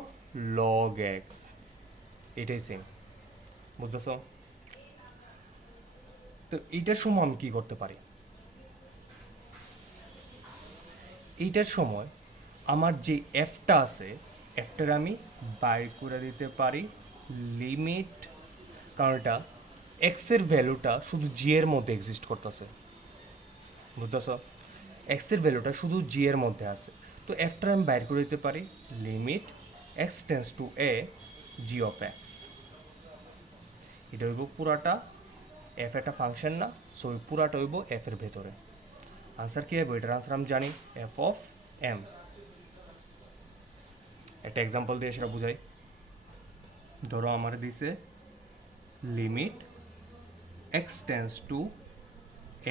লগ এক্স, এটাই সেম, বুঝতেছ। তো এইটার সময় আমি কি করতে পারি, এইটার সময় আমার যে এফটা আছে এফটার আমি বাইর করে দিতে পারি লিমিট, কারণ এটা এক্সের ভ্যালুটা শুধু জি এর মধ্যে এক্সিস্ট করতেছে, বুঝতেছ, এক্সের ভ্যালুটা শুধু জি এর মধ্যে আছে, তো এফটার আমি বাইর করে দিতে পারি limit x tends to a g of x, এটা হইব পুরাটা এফ একটা ফাংশন না, সো পুরাটা হইব এফ এর ভেতরে। আনসার কী হবে, এটার আনসার আমি জানি এফ অফ এম। একটা এক্সাম্পল দিয়ে সেটা বুঝাই, ধরো আমার দিছে limit x tends to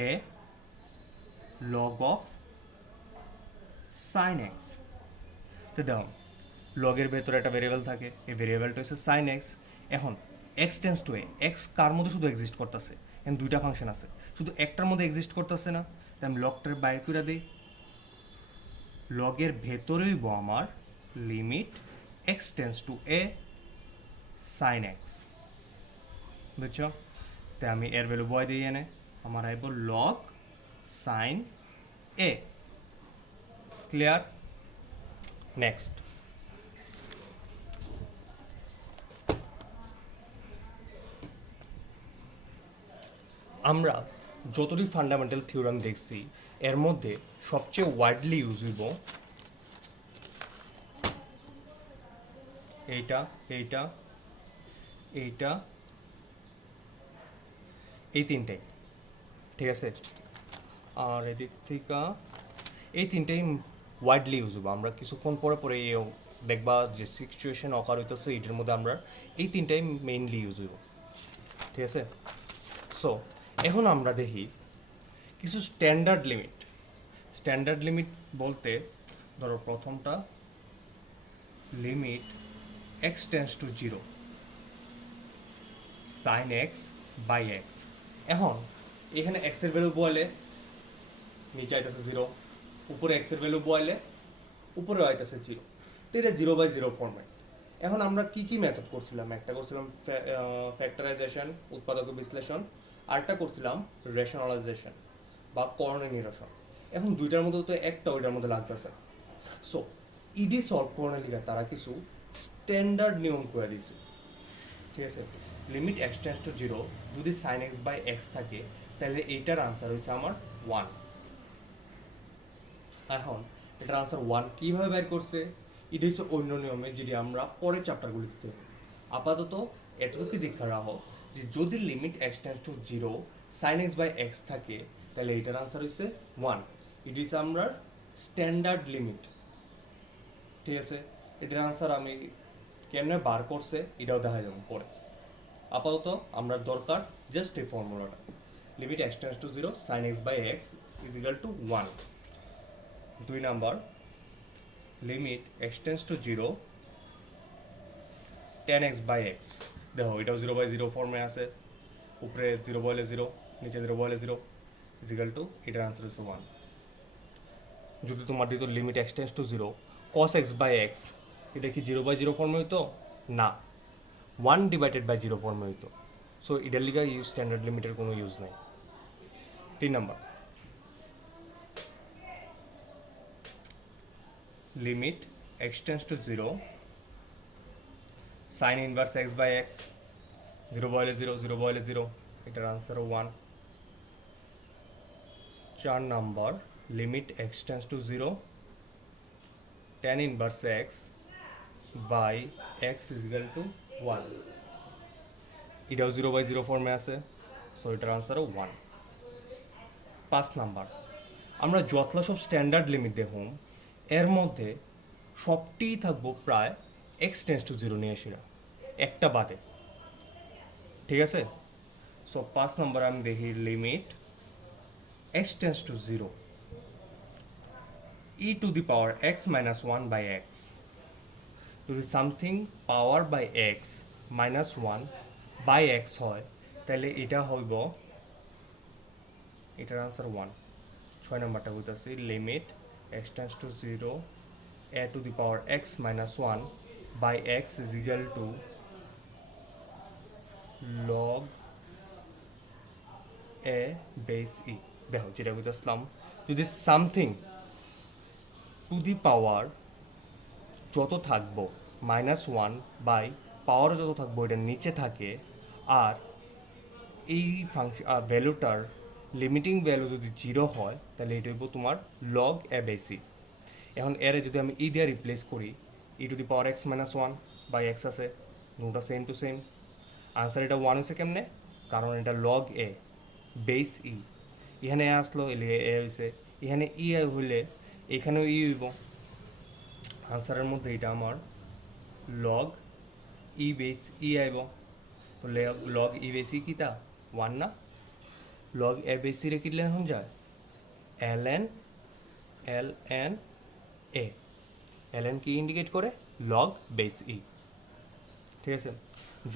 A log of sine x, তো দেখো লগের ভেতরে একটা ভেরিয়েবল থাকে, এই ভেরিয়েবলটা হচ্ছে সাইন এক্স, এখন x tends to a, x কার মধ্যে শুধু এক্সিস্ট করতেছে, এখন দুইটা ফাংশন আছে, শুধু একটার মধ্যে এক্সিস্ট করতেছে না, তাই আমি লগটার বাইর করে দিই, লগের ভেতরেই আমার limit x tends to a sine x, বুঝছো, তাই আমি এর ভ্যালু বয় দিয়ে এনে আমার আইব লগ সাইন এ। ক্লিয়ার? নেক্সট আমরা যতটি ফান্ডামেন্টাল থিওরাম দেখছি এর মধ্যে সবচেয়ে ওয়াইডলি ইউজ হইব এইটা এইটা এইটা এই তিনটাই, ঠিক আছে? আর এদিক থেকে এই তিনটাই ওয়াইডলি ইউজ হইব। আমরা কিছুক্ষণ পরে পরে দেখবা যে সিচুয়েশন অকার হইতেছে এটার মধ্যে আমরা এই তিনটাই মেইনলি ইউজ হইব, ঠিক আছে? সো এখন আমরা দেখি কিছু স্ট্যান্ডার্ড লিমিট। স্ট্যান্ডার্ড লিমিট বলতে ধরো প্রথমটা limit x tends to 0 sine x by x. এখন এখানে x এর ভ্যালু বলে নিচে আইতেছে 0, উপরে x এর ভ্যালু বলে উপরে আইতেছে 0, তো এটা 0/0 ফরম্যাট। এখন আমরা কি কি মেথড করছিলাম? একটা করছিলাম ফ্যাক্টরাইজেশন, উৎপাদক বিশ্লেষণ, আরেকটা করছিলাম রেশনালাইজেশন বা কর্ণে নিরসন। এখন দুইটার মধ্যে তো একটা ওইটার মধ্যে লাগতেছে। সো ইডি সলভ করার লিগে তারা কিছু স্ট্যান্ডার্ড নিয়ম করে দিয়েছে, ঠিক আছে? লিমিট x টেন্স টু 0 যদি সাইন এক্স বাই এক্স থাকে তাহলে এইটার আনসার হয়েছে আমার 1। এখন এটার আনসার 1 কীভাবে বের করছে? এটা হচ্ছে অন্য নিয়মে, যেটি আমরা পরের চ্যাপ্টারগুলিতে দেখব। আপাতত এতটুকু দেখা রাখো যে যদি limit x tends to 0 sine x by x থাকে তাহলে এটার আনসার হচ্ছে 1। ইট ইজ আমরা স্ট্যান্ডার্ড লিমিট, ঠিক আছে? এটার আনসার আমি কেমনে বার করছে এটাও দেখা যাবে পরে। আপাতত আমরা দরকার জাস্ট এই ফর্মুলাটা, limit x tends to 0 sine x by x is equal to 1। 2 number limit x tends to 0 tan x by x. দেখো এটাও 0/0 ফর্মে আছে, উপরে 0 বলে 0, নিচে 0 বলে 0 ইজ ইকুয়াল টু, এটার আনসার হচ্ছে 1। যদি তোমার দিত limit x tends to 0 cos x by x, এটা কি 0/0 ফর্মে হইতো? না, 1/0 ফর্মে হইতো। সো এটার লিগা ইউজ স্ট্যান্ডার্ড লিমিটের কোনো ইউজ নাই। 3 number limit x tends to 0 sine inverse x by x, 0/0 0/0, এটার answer 1। 4 number limit x tends to 0 tan inverse x by x is equal to 1, এটাও 0/0 ফর্মে আছে, সো এটার আনসারও 1। 5 নাম্বার আমরা যতলা সব স্ট্যান্ডার্ড লিমিট দেখুন এর মধ্যে সবটিই থাকবো প্রায় x টেন্স টু 0 নিয়ে সেরা, একটা বাদে, ঠিক আছে? সো 5 নম্বর আমি দেখি limit x tends to 0 e to the power x minus 1 by x. যদি something power by x minus 1 by x হয় তাহলে এটা হইব, এটার আনসার 1। 6 নম্বরটা হইতেছে limit x tends to 0 a to the power x minus 1 by x is equal to log a base e. দেখো যেটা বুঝতেছিলাম, যদি সামথিং টু দি পাওয়ার যত থাকবো -1 বাই পাওয়ার যত থাকবো এটা নিচে থাকে, আর এই ফাংশন ভ্যালুটার লিমিটিং ভ্যালু যদি 0 হয় তাহলে এটা হইব তোমার লগ এ বেস ই। এখন এর যদি আমি ই দিয়ে রিপ্লেস করি, e to the power x minus 1 by x আছে, দুটা সেম টু সেম। আনসার এটা 1 হয়েছে কেমনে? কারণ এটা লগ এ বেস ই, এখানে এ আসলো এ হয়েছে, এখানে ই হইলে এখানেও ই হইব। আনসারের মধ্যে এটা আমার লগ ই বেস ই আইব, তো লগ ই বেস ই কিতা 1 না? লগ এ বেস ই রে কি লেখন যায়? ln এ। ln কি ইন্ডিকেট করে? লগ বেস ই, ঠিক আছে?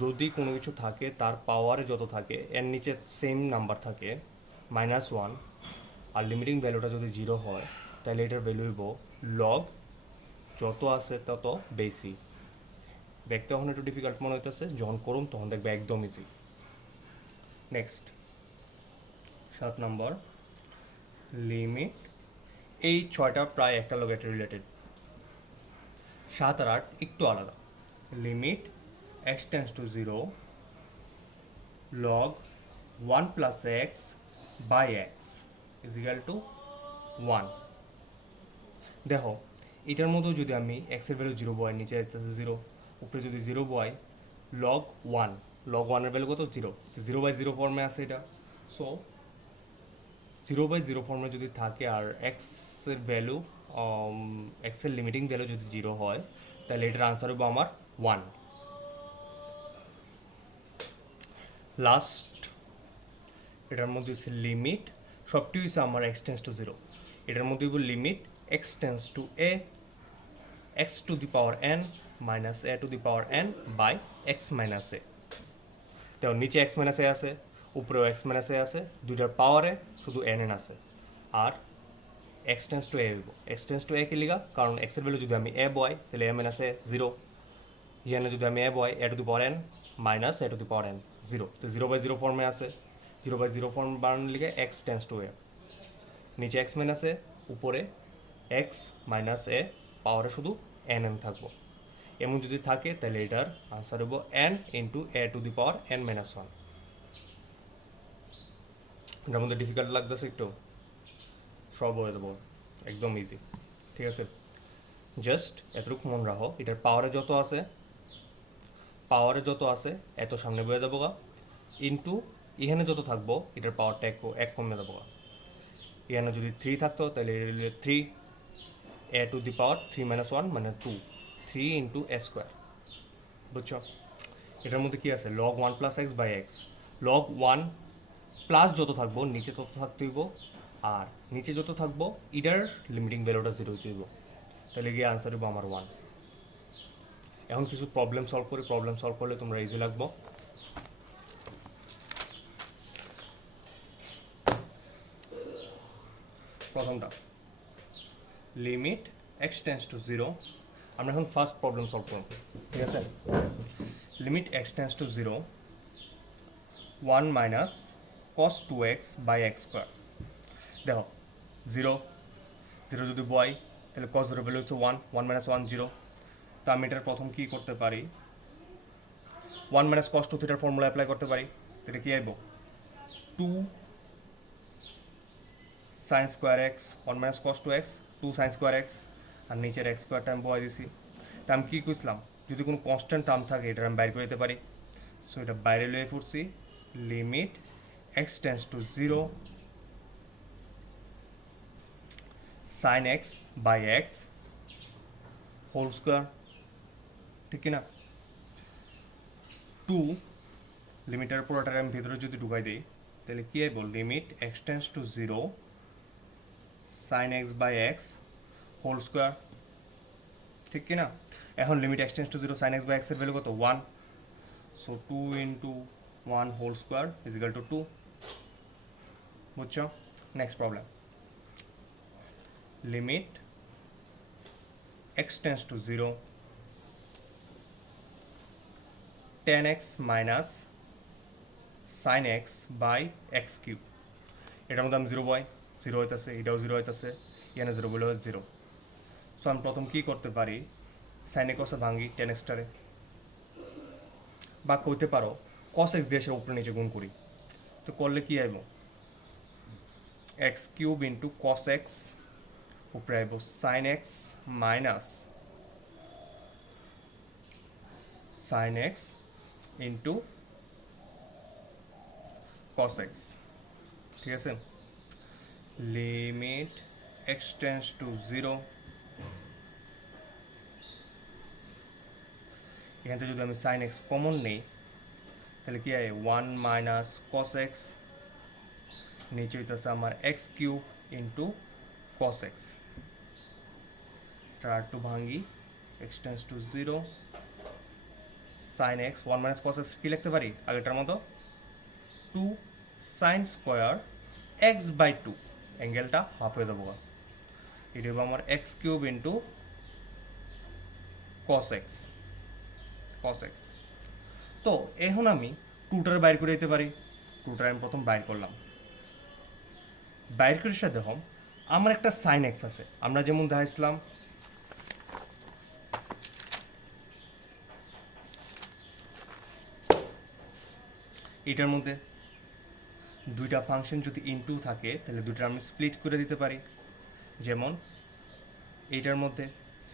যদি কোনো কিছু থাকে তার পাওয়ারে যত থাকে এর নিচে সেম নাম্বার থাকে -1, আর লিমিটিং ভ্যালুটা যদি 0 হয় তাহলে এটার ভ্যালু হইব লগ যত আছে তত বেশি। দেখতে এখন একটু ডিফিকাল্ট মনে হইতেছে, যখন করুন তখন দেখবে একদম ইজি। নেক্সট 7 নম্বর লিমিট, এই 6টা প্রায় একটা লগে রিলেটেড, 7 আর 8 একটু আলাদা। Limit x tends to 0 log 1 plus x by x is equal to 1। দেখো এটার মধ্যে যদি আমি x এর ভ্যালু 0 বয়, নিচে আসতেছে 0, উপরে যদি 0 বয়, log 1, log 1 এর ভ্যালু কত 0, 0/0 ফর্মে আছে এটা। সো 0/0 ফর্মে যদি থাকে আর x এর ভ্যালু, x এর লিমিটিং ভ্যালু যদি 0 হয়, তাহলে এটার আনসার হবে আমার 1। লাস্ট এটার মধ্যে হচ্ছে লিমিট, সবটি হচ্ছে আমার x টেন্স টু 0, এটার মধ্যে limit x tends to a x to the power n minus a to the power n by x minus a। দেখো নিচে x মাইনাস a আছে, উপরেও x মাইনাস a আছে, দুইটার পাওয়ারে শুধু n n আছে। আর x টেন্স টু a হইব, x টেন্স টু a কে লিগা, কারণ x এর ভ্যালু যদি আমি a বয় তাহলে a মাইনাস a 0, এখানে যদি আমি a boy a to the power n minus a to the power n 0, তো 0/0 ফর্মে আছে। 0/0 ফর্ম বানানোর লিগে x টেন্স টু a, নিচে x মাইনাস a, উপরে x মাইনাস a, পাওয়ারে শুধু n n থাকবো। এমন যদি থাকে তাহলে এটার আনসার হবো n into a to the power n minus 1। এটার মধ্যে ডিফিকাল্ট লাগতেছে একটু, সব হয়ে যাবো, একদম ইজি। ঠিক আছে, জাস্ট এতটুকু মনে রাখো, এটার পাওয়ারে যত আছে এত সামনে বয়ে যাবো গা, ইন্টু এখানে যত থাকবো এটার পাওয়ারটা এক কমে যাবো গা। এখানে যদি 3 থাকতো তাহলে 3 a to the power 3 minus 1 মানে 2, 3 ইন্টু a স্কোয়ার। বুঝছো? এটার মধ্যে কি আছে, log 1 plus x by x. log 1 plus যত থাকবো নিচে তত থাকতে হইব, আর নিচে যত থাকবো এটার লিমিটিং ভ্যালুটা 0 হইতে হইব, তাহলে গিয়ে আনসার হইব আমার 1। এখন কিছু প্রবলেম সলভ করলে তোমরা ইজি লাগবো। প্রথমটা লিমিট x টেন্স টু 0, আমরা এখন ফার্স্ট প্রবলেম সলভ করব। ঠিক আছে, limit x tends to 0 1 minus cos 2x by x square. দেখো 0 যদি বয় তাহলে cos 0 ভ্যালু হচ্ছে 1 মাইনাস 1 0। তো আমি এটার প্রথম কী করতে পারি, 1 মাইনাস cos 2 থিটার ফর্মুলা অ্যাপ্লাই করতে পারি। তো এটা কী আইব, 2 sine square x, 1 minus cos 2x, 2 sine square x, আর নিচের এক্স স্কোয়ার টার্ম বয় দিছি। তা আমি কী করছিলাম, যদি কোনো কনস্ট্যান্ট টার্ম থাকে এটা আমি বাইর করে দিতে পারি। সো এটা বাইরে লয়ে পড়ছি, limit x tends to 0 sine x by x whole square, ঠিক কিনা। 2 লিমিটার পুরোটার আমি ভিতরে যদি ঢুকাই দিই তাহলে কী আইব, limit x tends to 0 sine x by x whole square, ঠিক কিনা। এখন limit x tends to 0 sine x by এক্সের ভ্যালু কত 1, so 2 into 1 whole square is equal to 2। বুঝছো? Next problem, limit x tends to 0 tan x minus sine x by x cube. এটার মধ্যে আমি 0 বয় 0 হইতেছে, এটাও 0 হইতেছে, এখানে 0 বলে 0। সো আমি প্রথম কী করতে পারি, সাইনে কসে ভাঙ্গি tan x টারে, বা কইতে পারো cos x দিয়ে সে উপরে নিচে গুণ করি। তো করলে কি আইব, x cube into cos x, উপরে আইব sine x minus sine x into cos x। ঠিক আছে, লিমিট x টেন্স টু 0, এখান থেকে যদি আমি সাইন এক্স কমন নেই তাহলে কি হয় 1 মাইনাস cos x, নিচে হইতেছে আমার x cube into cos x। আর টু ভাঙ্গি x tends to 0 sine x, 1 minus cos x কী লিখতে পারি আগেরটার মতো, 2 সাইন স্কোয়ার এক্স বাই 2, অ্যাঙ্গেলটা হাফ হয়ে যাবো। এটা হবে আমার x cube into cos x। তো এখন আমি 2টার বাইর করে দিতে পারি, টুটা আমি প্রথম বাইর করলাম, বাইর করে সাথে দেখো আমার একটা সাইন এক্স আছে, আমরা যেমন দেখাইছিলাম এটার মধ্যে দুইটা ফাংশন যদি ইনটু থাকে তাহলে দুইটা আমি স্প্লিট করে দিতে পারি। যেমন এইটার মধ্যে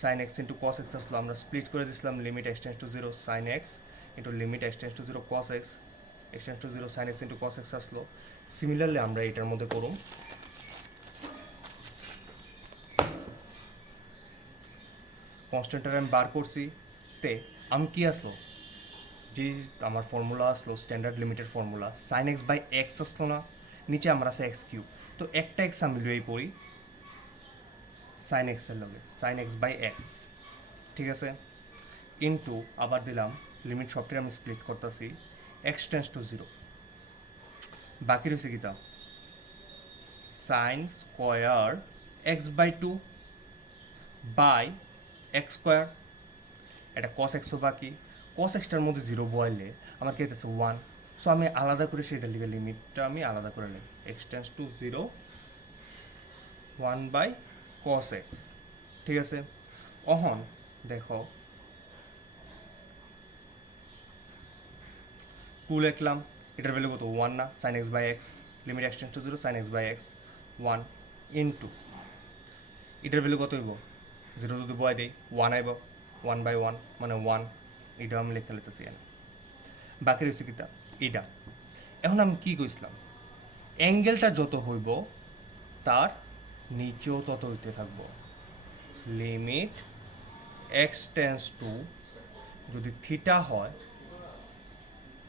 sine x into cos x আসলো, আমরা স্প্লিট করে দিয়েছিলাম limit x tends to zero sine x into limit x tends to zero cos x, x tends to zero sine x into cos x আসলো। সিমিলারলি আমরা এটার মধ্যে করুম, কনস্ট্যান্টার আমি বার করছি, তে আমি কি আসলো, যে আমার ফর্মুলা আসলো স্ট্যান্ডার্ড লিমিটের formula sine x by x আসলো না, নিচে আমার আছে এক্স কিউব, তো একটা এক্স আমি লুয়েই পড়ি সাইন এক্সের লগে, সাইন এক্স বাই এক্স, ঠিক আছে, ইনটু আবার দিলাম লিমিট সবটাই আমি স্প্লিট করতেছি এক্স টেন্স টু জিরো, বাকি রয়েছে কিতা sine square x by two by x square, এটা কস এক্সও বাকি, কস এক্সটার মধ্যে জিরো বয়ালে আমার কি হইতেছে ওয়ান, সো আমি আলাদা করে সেটা লিখে লিমিটটা আমি আলাদা করে নিই x tends to zero one by cos x, ঠিক আছে। অহন দেখো টু লিখলাম, এটার ভ্যালু কত ওয়ান না, sine x by x limit x tends to zero sine x by x one into এটার ভ্যালু কত হইব, জিরো যদি বয় দিই ওয়ান আইব, ওয়ান বাই ওয়ান মানে ওয়ান, এটা আমি লেখা লিখতেছি এখানে, বাকি রয়েছে কিতা এটা। এখন আমি কি কইছিলাম, অ্যাঙ্গেলটা যত হইব তার নিচেও তত হইতে থাকবো, লিমিট এক্স টেন্স টু যদি থিটা হয়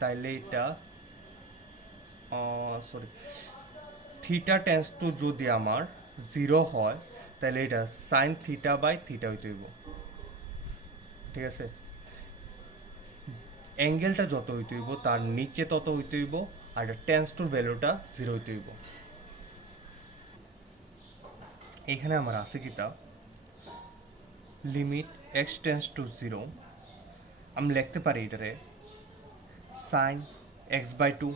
তাইলে এটা সরি থিটা টেন্স টু যদি আমার জিরো হয় তাহলে এটা সাইন থিটা বাই থিটা হইতে হইব, ঠিক আছে। অ্যাঙ্গেলটা যত হইতে হইব তার নিচে তত হইতে হইব, আর এটা টেন্স টুর ভ্যালুটা জিরো হইতে হইব। এখানে আমার আছে কিতা limit x tends to zero, আমি লিখতে পারি এটারে সাইন এক্স বাই টু,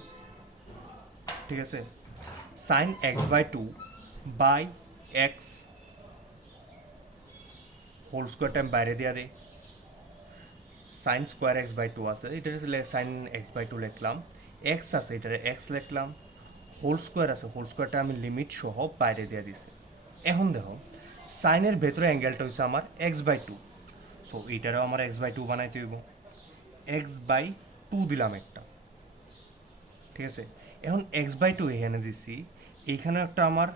ঠিক আছে, sine x by two by x whole স্কোয়ারটা আমি বাইরে দেওয়া দেয়, sine square x by two আছে, এটা সাইন এক্স বাই টু লিখলাম, এক্স আছে এটারে এক্স লিখলাম, হোল স্কোয়ার আছে হোল স্কোয়ারটা আমি লিমিট সহ বাইরে দিয়ে দিছি। এখন দেখো সাইনের ভেতরে অ্যাঙ্গেলটা হচ্ছে আমার এক্স বাই টু, সো এইটারও আমার এক্স বাই টু বানাইতে হইব, এক্স বাই টু দিলাম একটা, ঠিক আছে। এখন এক্স বাই টু এখানে দিছি, এইখানে একটা আমার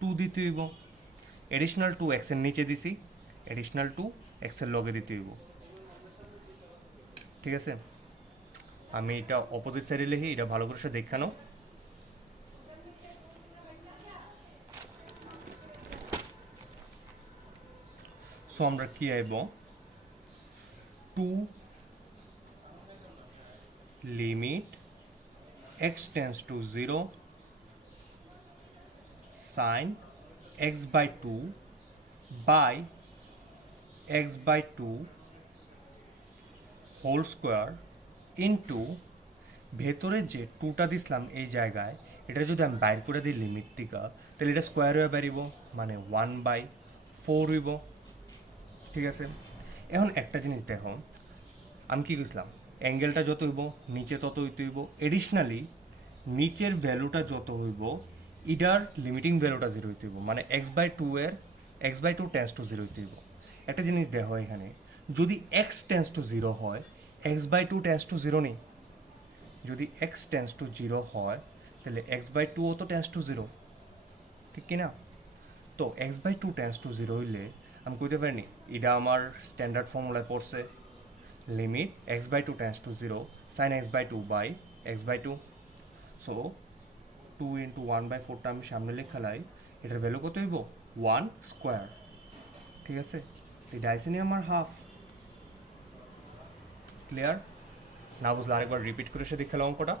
টু দিতে হইব, এডিশনাল টু এক্সের নিচে দিছি, এডিশনাল টু এক্সের লগে দিতে হইব, ঠিক আছে। আমি এটা অপোজিট সাইডে লিখি, এটা ভালো করে সে দেখানো, সো আমরা কি আইব two limit x tends to zero sine x by two by x by two whole square into ভেতরে যে টুটা দিছিলাম এই জায়গায়, এটা যদি আমি বাইর করে দিই লিমিট টিকা তাহলে এটা স্কোয়ার হয়ে বেরিব মানে ওয়ান বাই ফোর হইব, ঠিক আছে। এখন একটা জিনিস দেখো আমি কি কইছিলাম অ্যাঙ্গেলটা যত হইব নিচে তত হইতে হইব, এডিশনালি নিচের ভ্যালুটা যত হইব ইটার লিমিটিং ভ্যালুটা জিরো হইতে হইব, মানে এক্স বাই টু এর x by two tends to zero হইতে হইব। একটা জিনিস দেখো এখানে যদি এক্স টেন্স টু জিরো হয় x by two tends to zero নেই, যদি এক্স টেন্স টু জিরো হয় তাহলে এক্স বাই টুও তো টেন্স টু জিরো, ঠিক কিনা। তো x by two tends to zero হইলে আমি কইতে পারিনি এটা আমার স্ট্যান্ডার্ড ফর্মুলায় পড়ছে limit x by two tends to zero sine x by two by x by two, so two into one by ফোরটা আমি সামনে লেখালাই, এটার ভ্যালু কত হইব ওয়ান স্কোয়ার, ঠিক আছে। তো এটা আইসিনি আমার হাফ, ক্লিয়ার না বুঝলে আরেকবার রিপিট করে সে দেখালাম অঙ্কটা।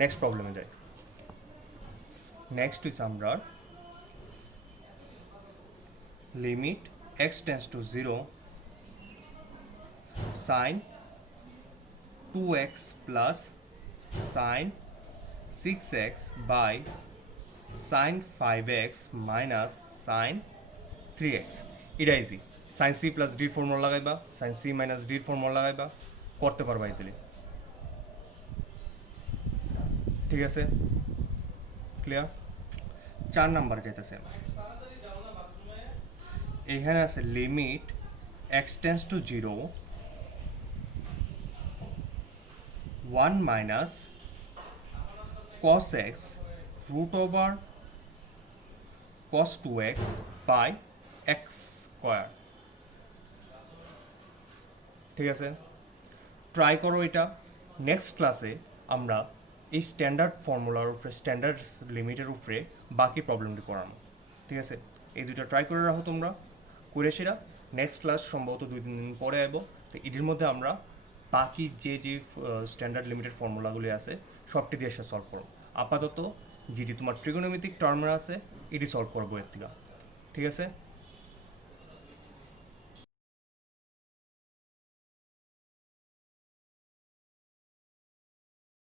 নেক্সট প্রবলেমে যাই, নেক্সট ইজ আমরা limit x tends to zero sine two x plus sine 6x by sine 5x minus sine 3x। এটা ইজি। সাইন সি প্লাস ডির ফর্মুলা লাগাইবা, সাইন সি মাইনাস ডির ফর্মুলা লাগাইবা, করতে পারবা ইজিলি। ঠিক আছে, ক্লিয়ার? 4 নাম্বার যেতেছে, এখানে আছে limit x tends to 0 1 minus cos x root over cos 2x by x square. ঠিক আছে, ট্রাই করো এটা। নেক্সট ক্লাসে আমরা এই স্ট্যান্ডার্ড ফর্মুলার উপরে, স্ট্যান্ডার্ড লিমিটের উপরে বাকি প্রবলেমটি করানো। ঠিক আছে, এই দুটো ট্রাই করে রাখো তোমরা, করে সেরা নেক্সট ক্লাস সম্ভবত 2-3 দিন পরে আইব। তো এটির মধ্যে আমরা বাকি যে স্ট্যান্ডার্ড লিমিটেড ফর্মুলাগুলি আছে সবটি দিয়ে সে সলভ করো। আপাতত যেটি তোমার ট্রিগোনোমেট্রিক টার্মে আছে এটি সলভ করবো এর থেকে। ঠিক আছে।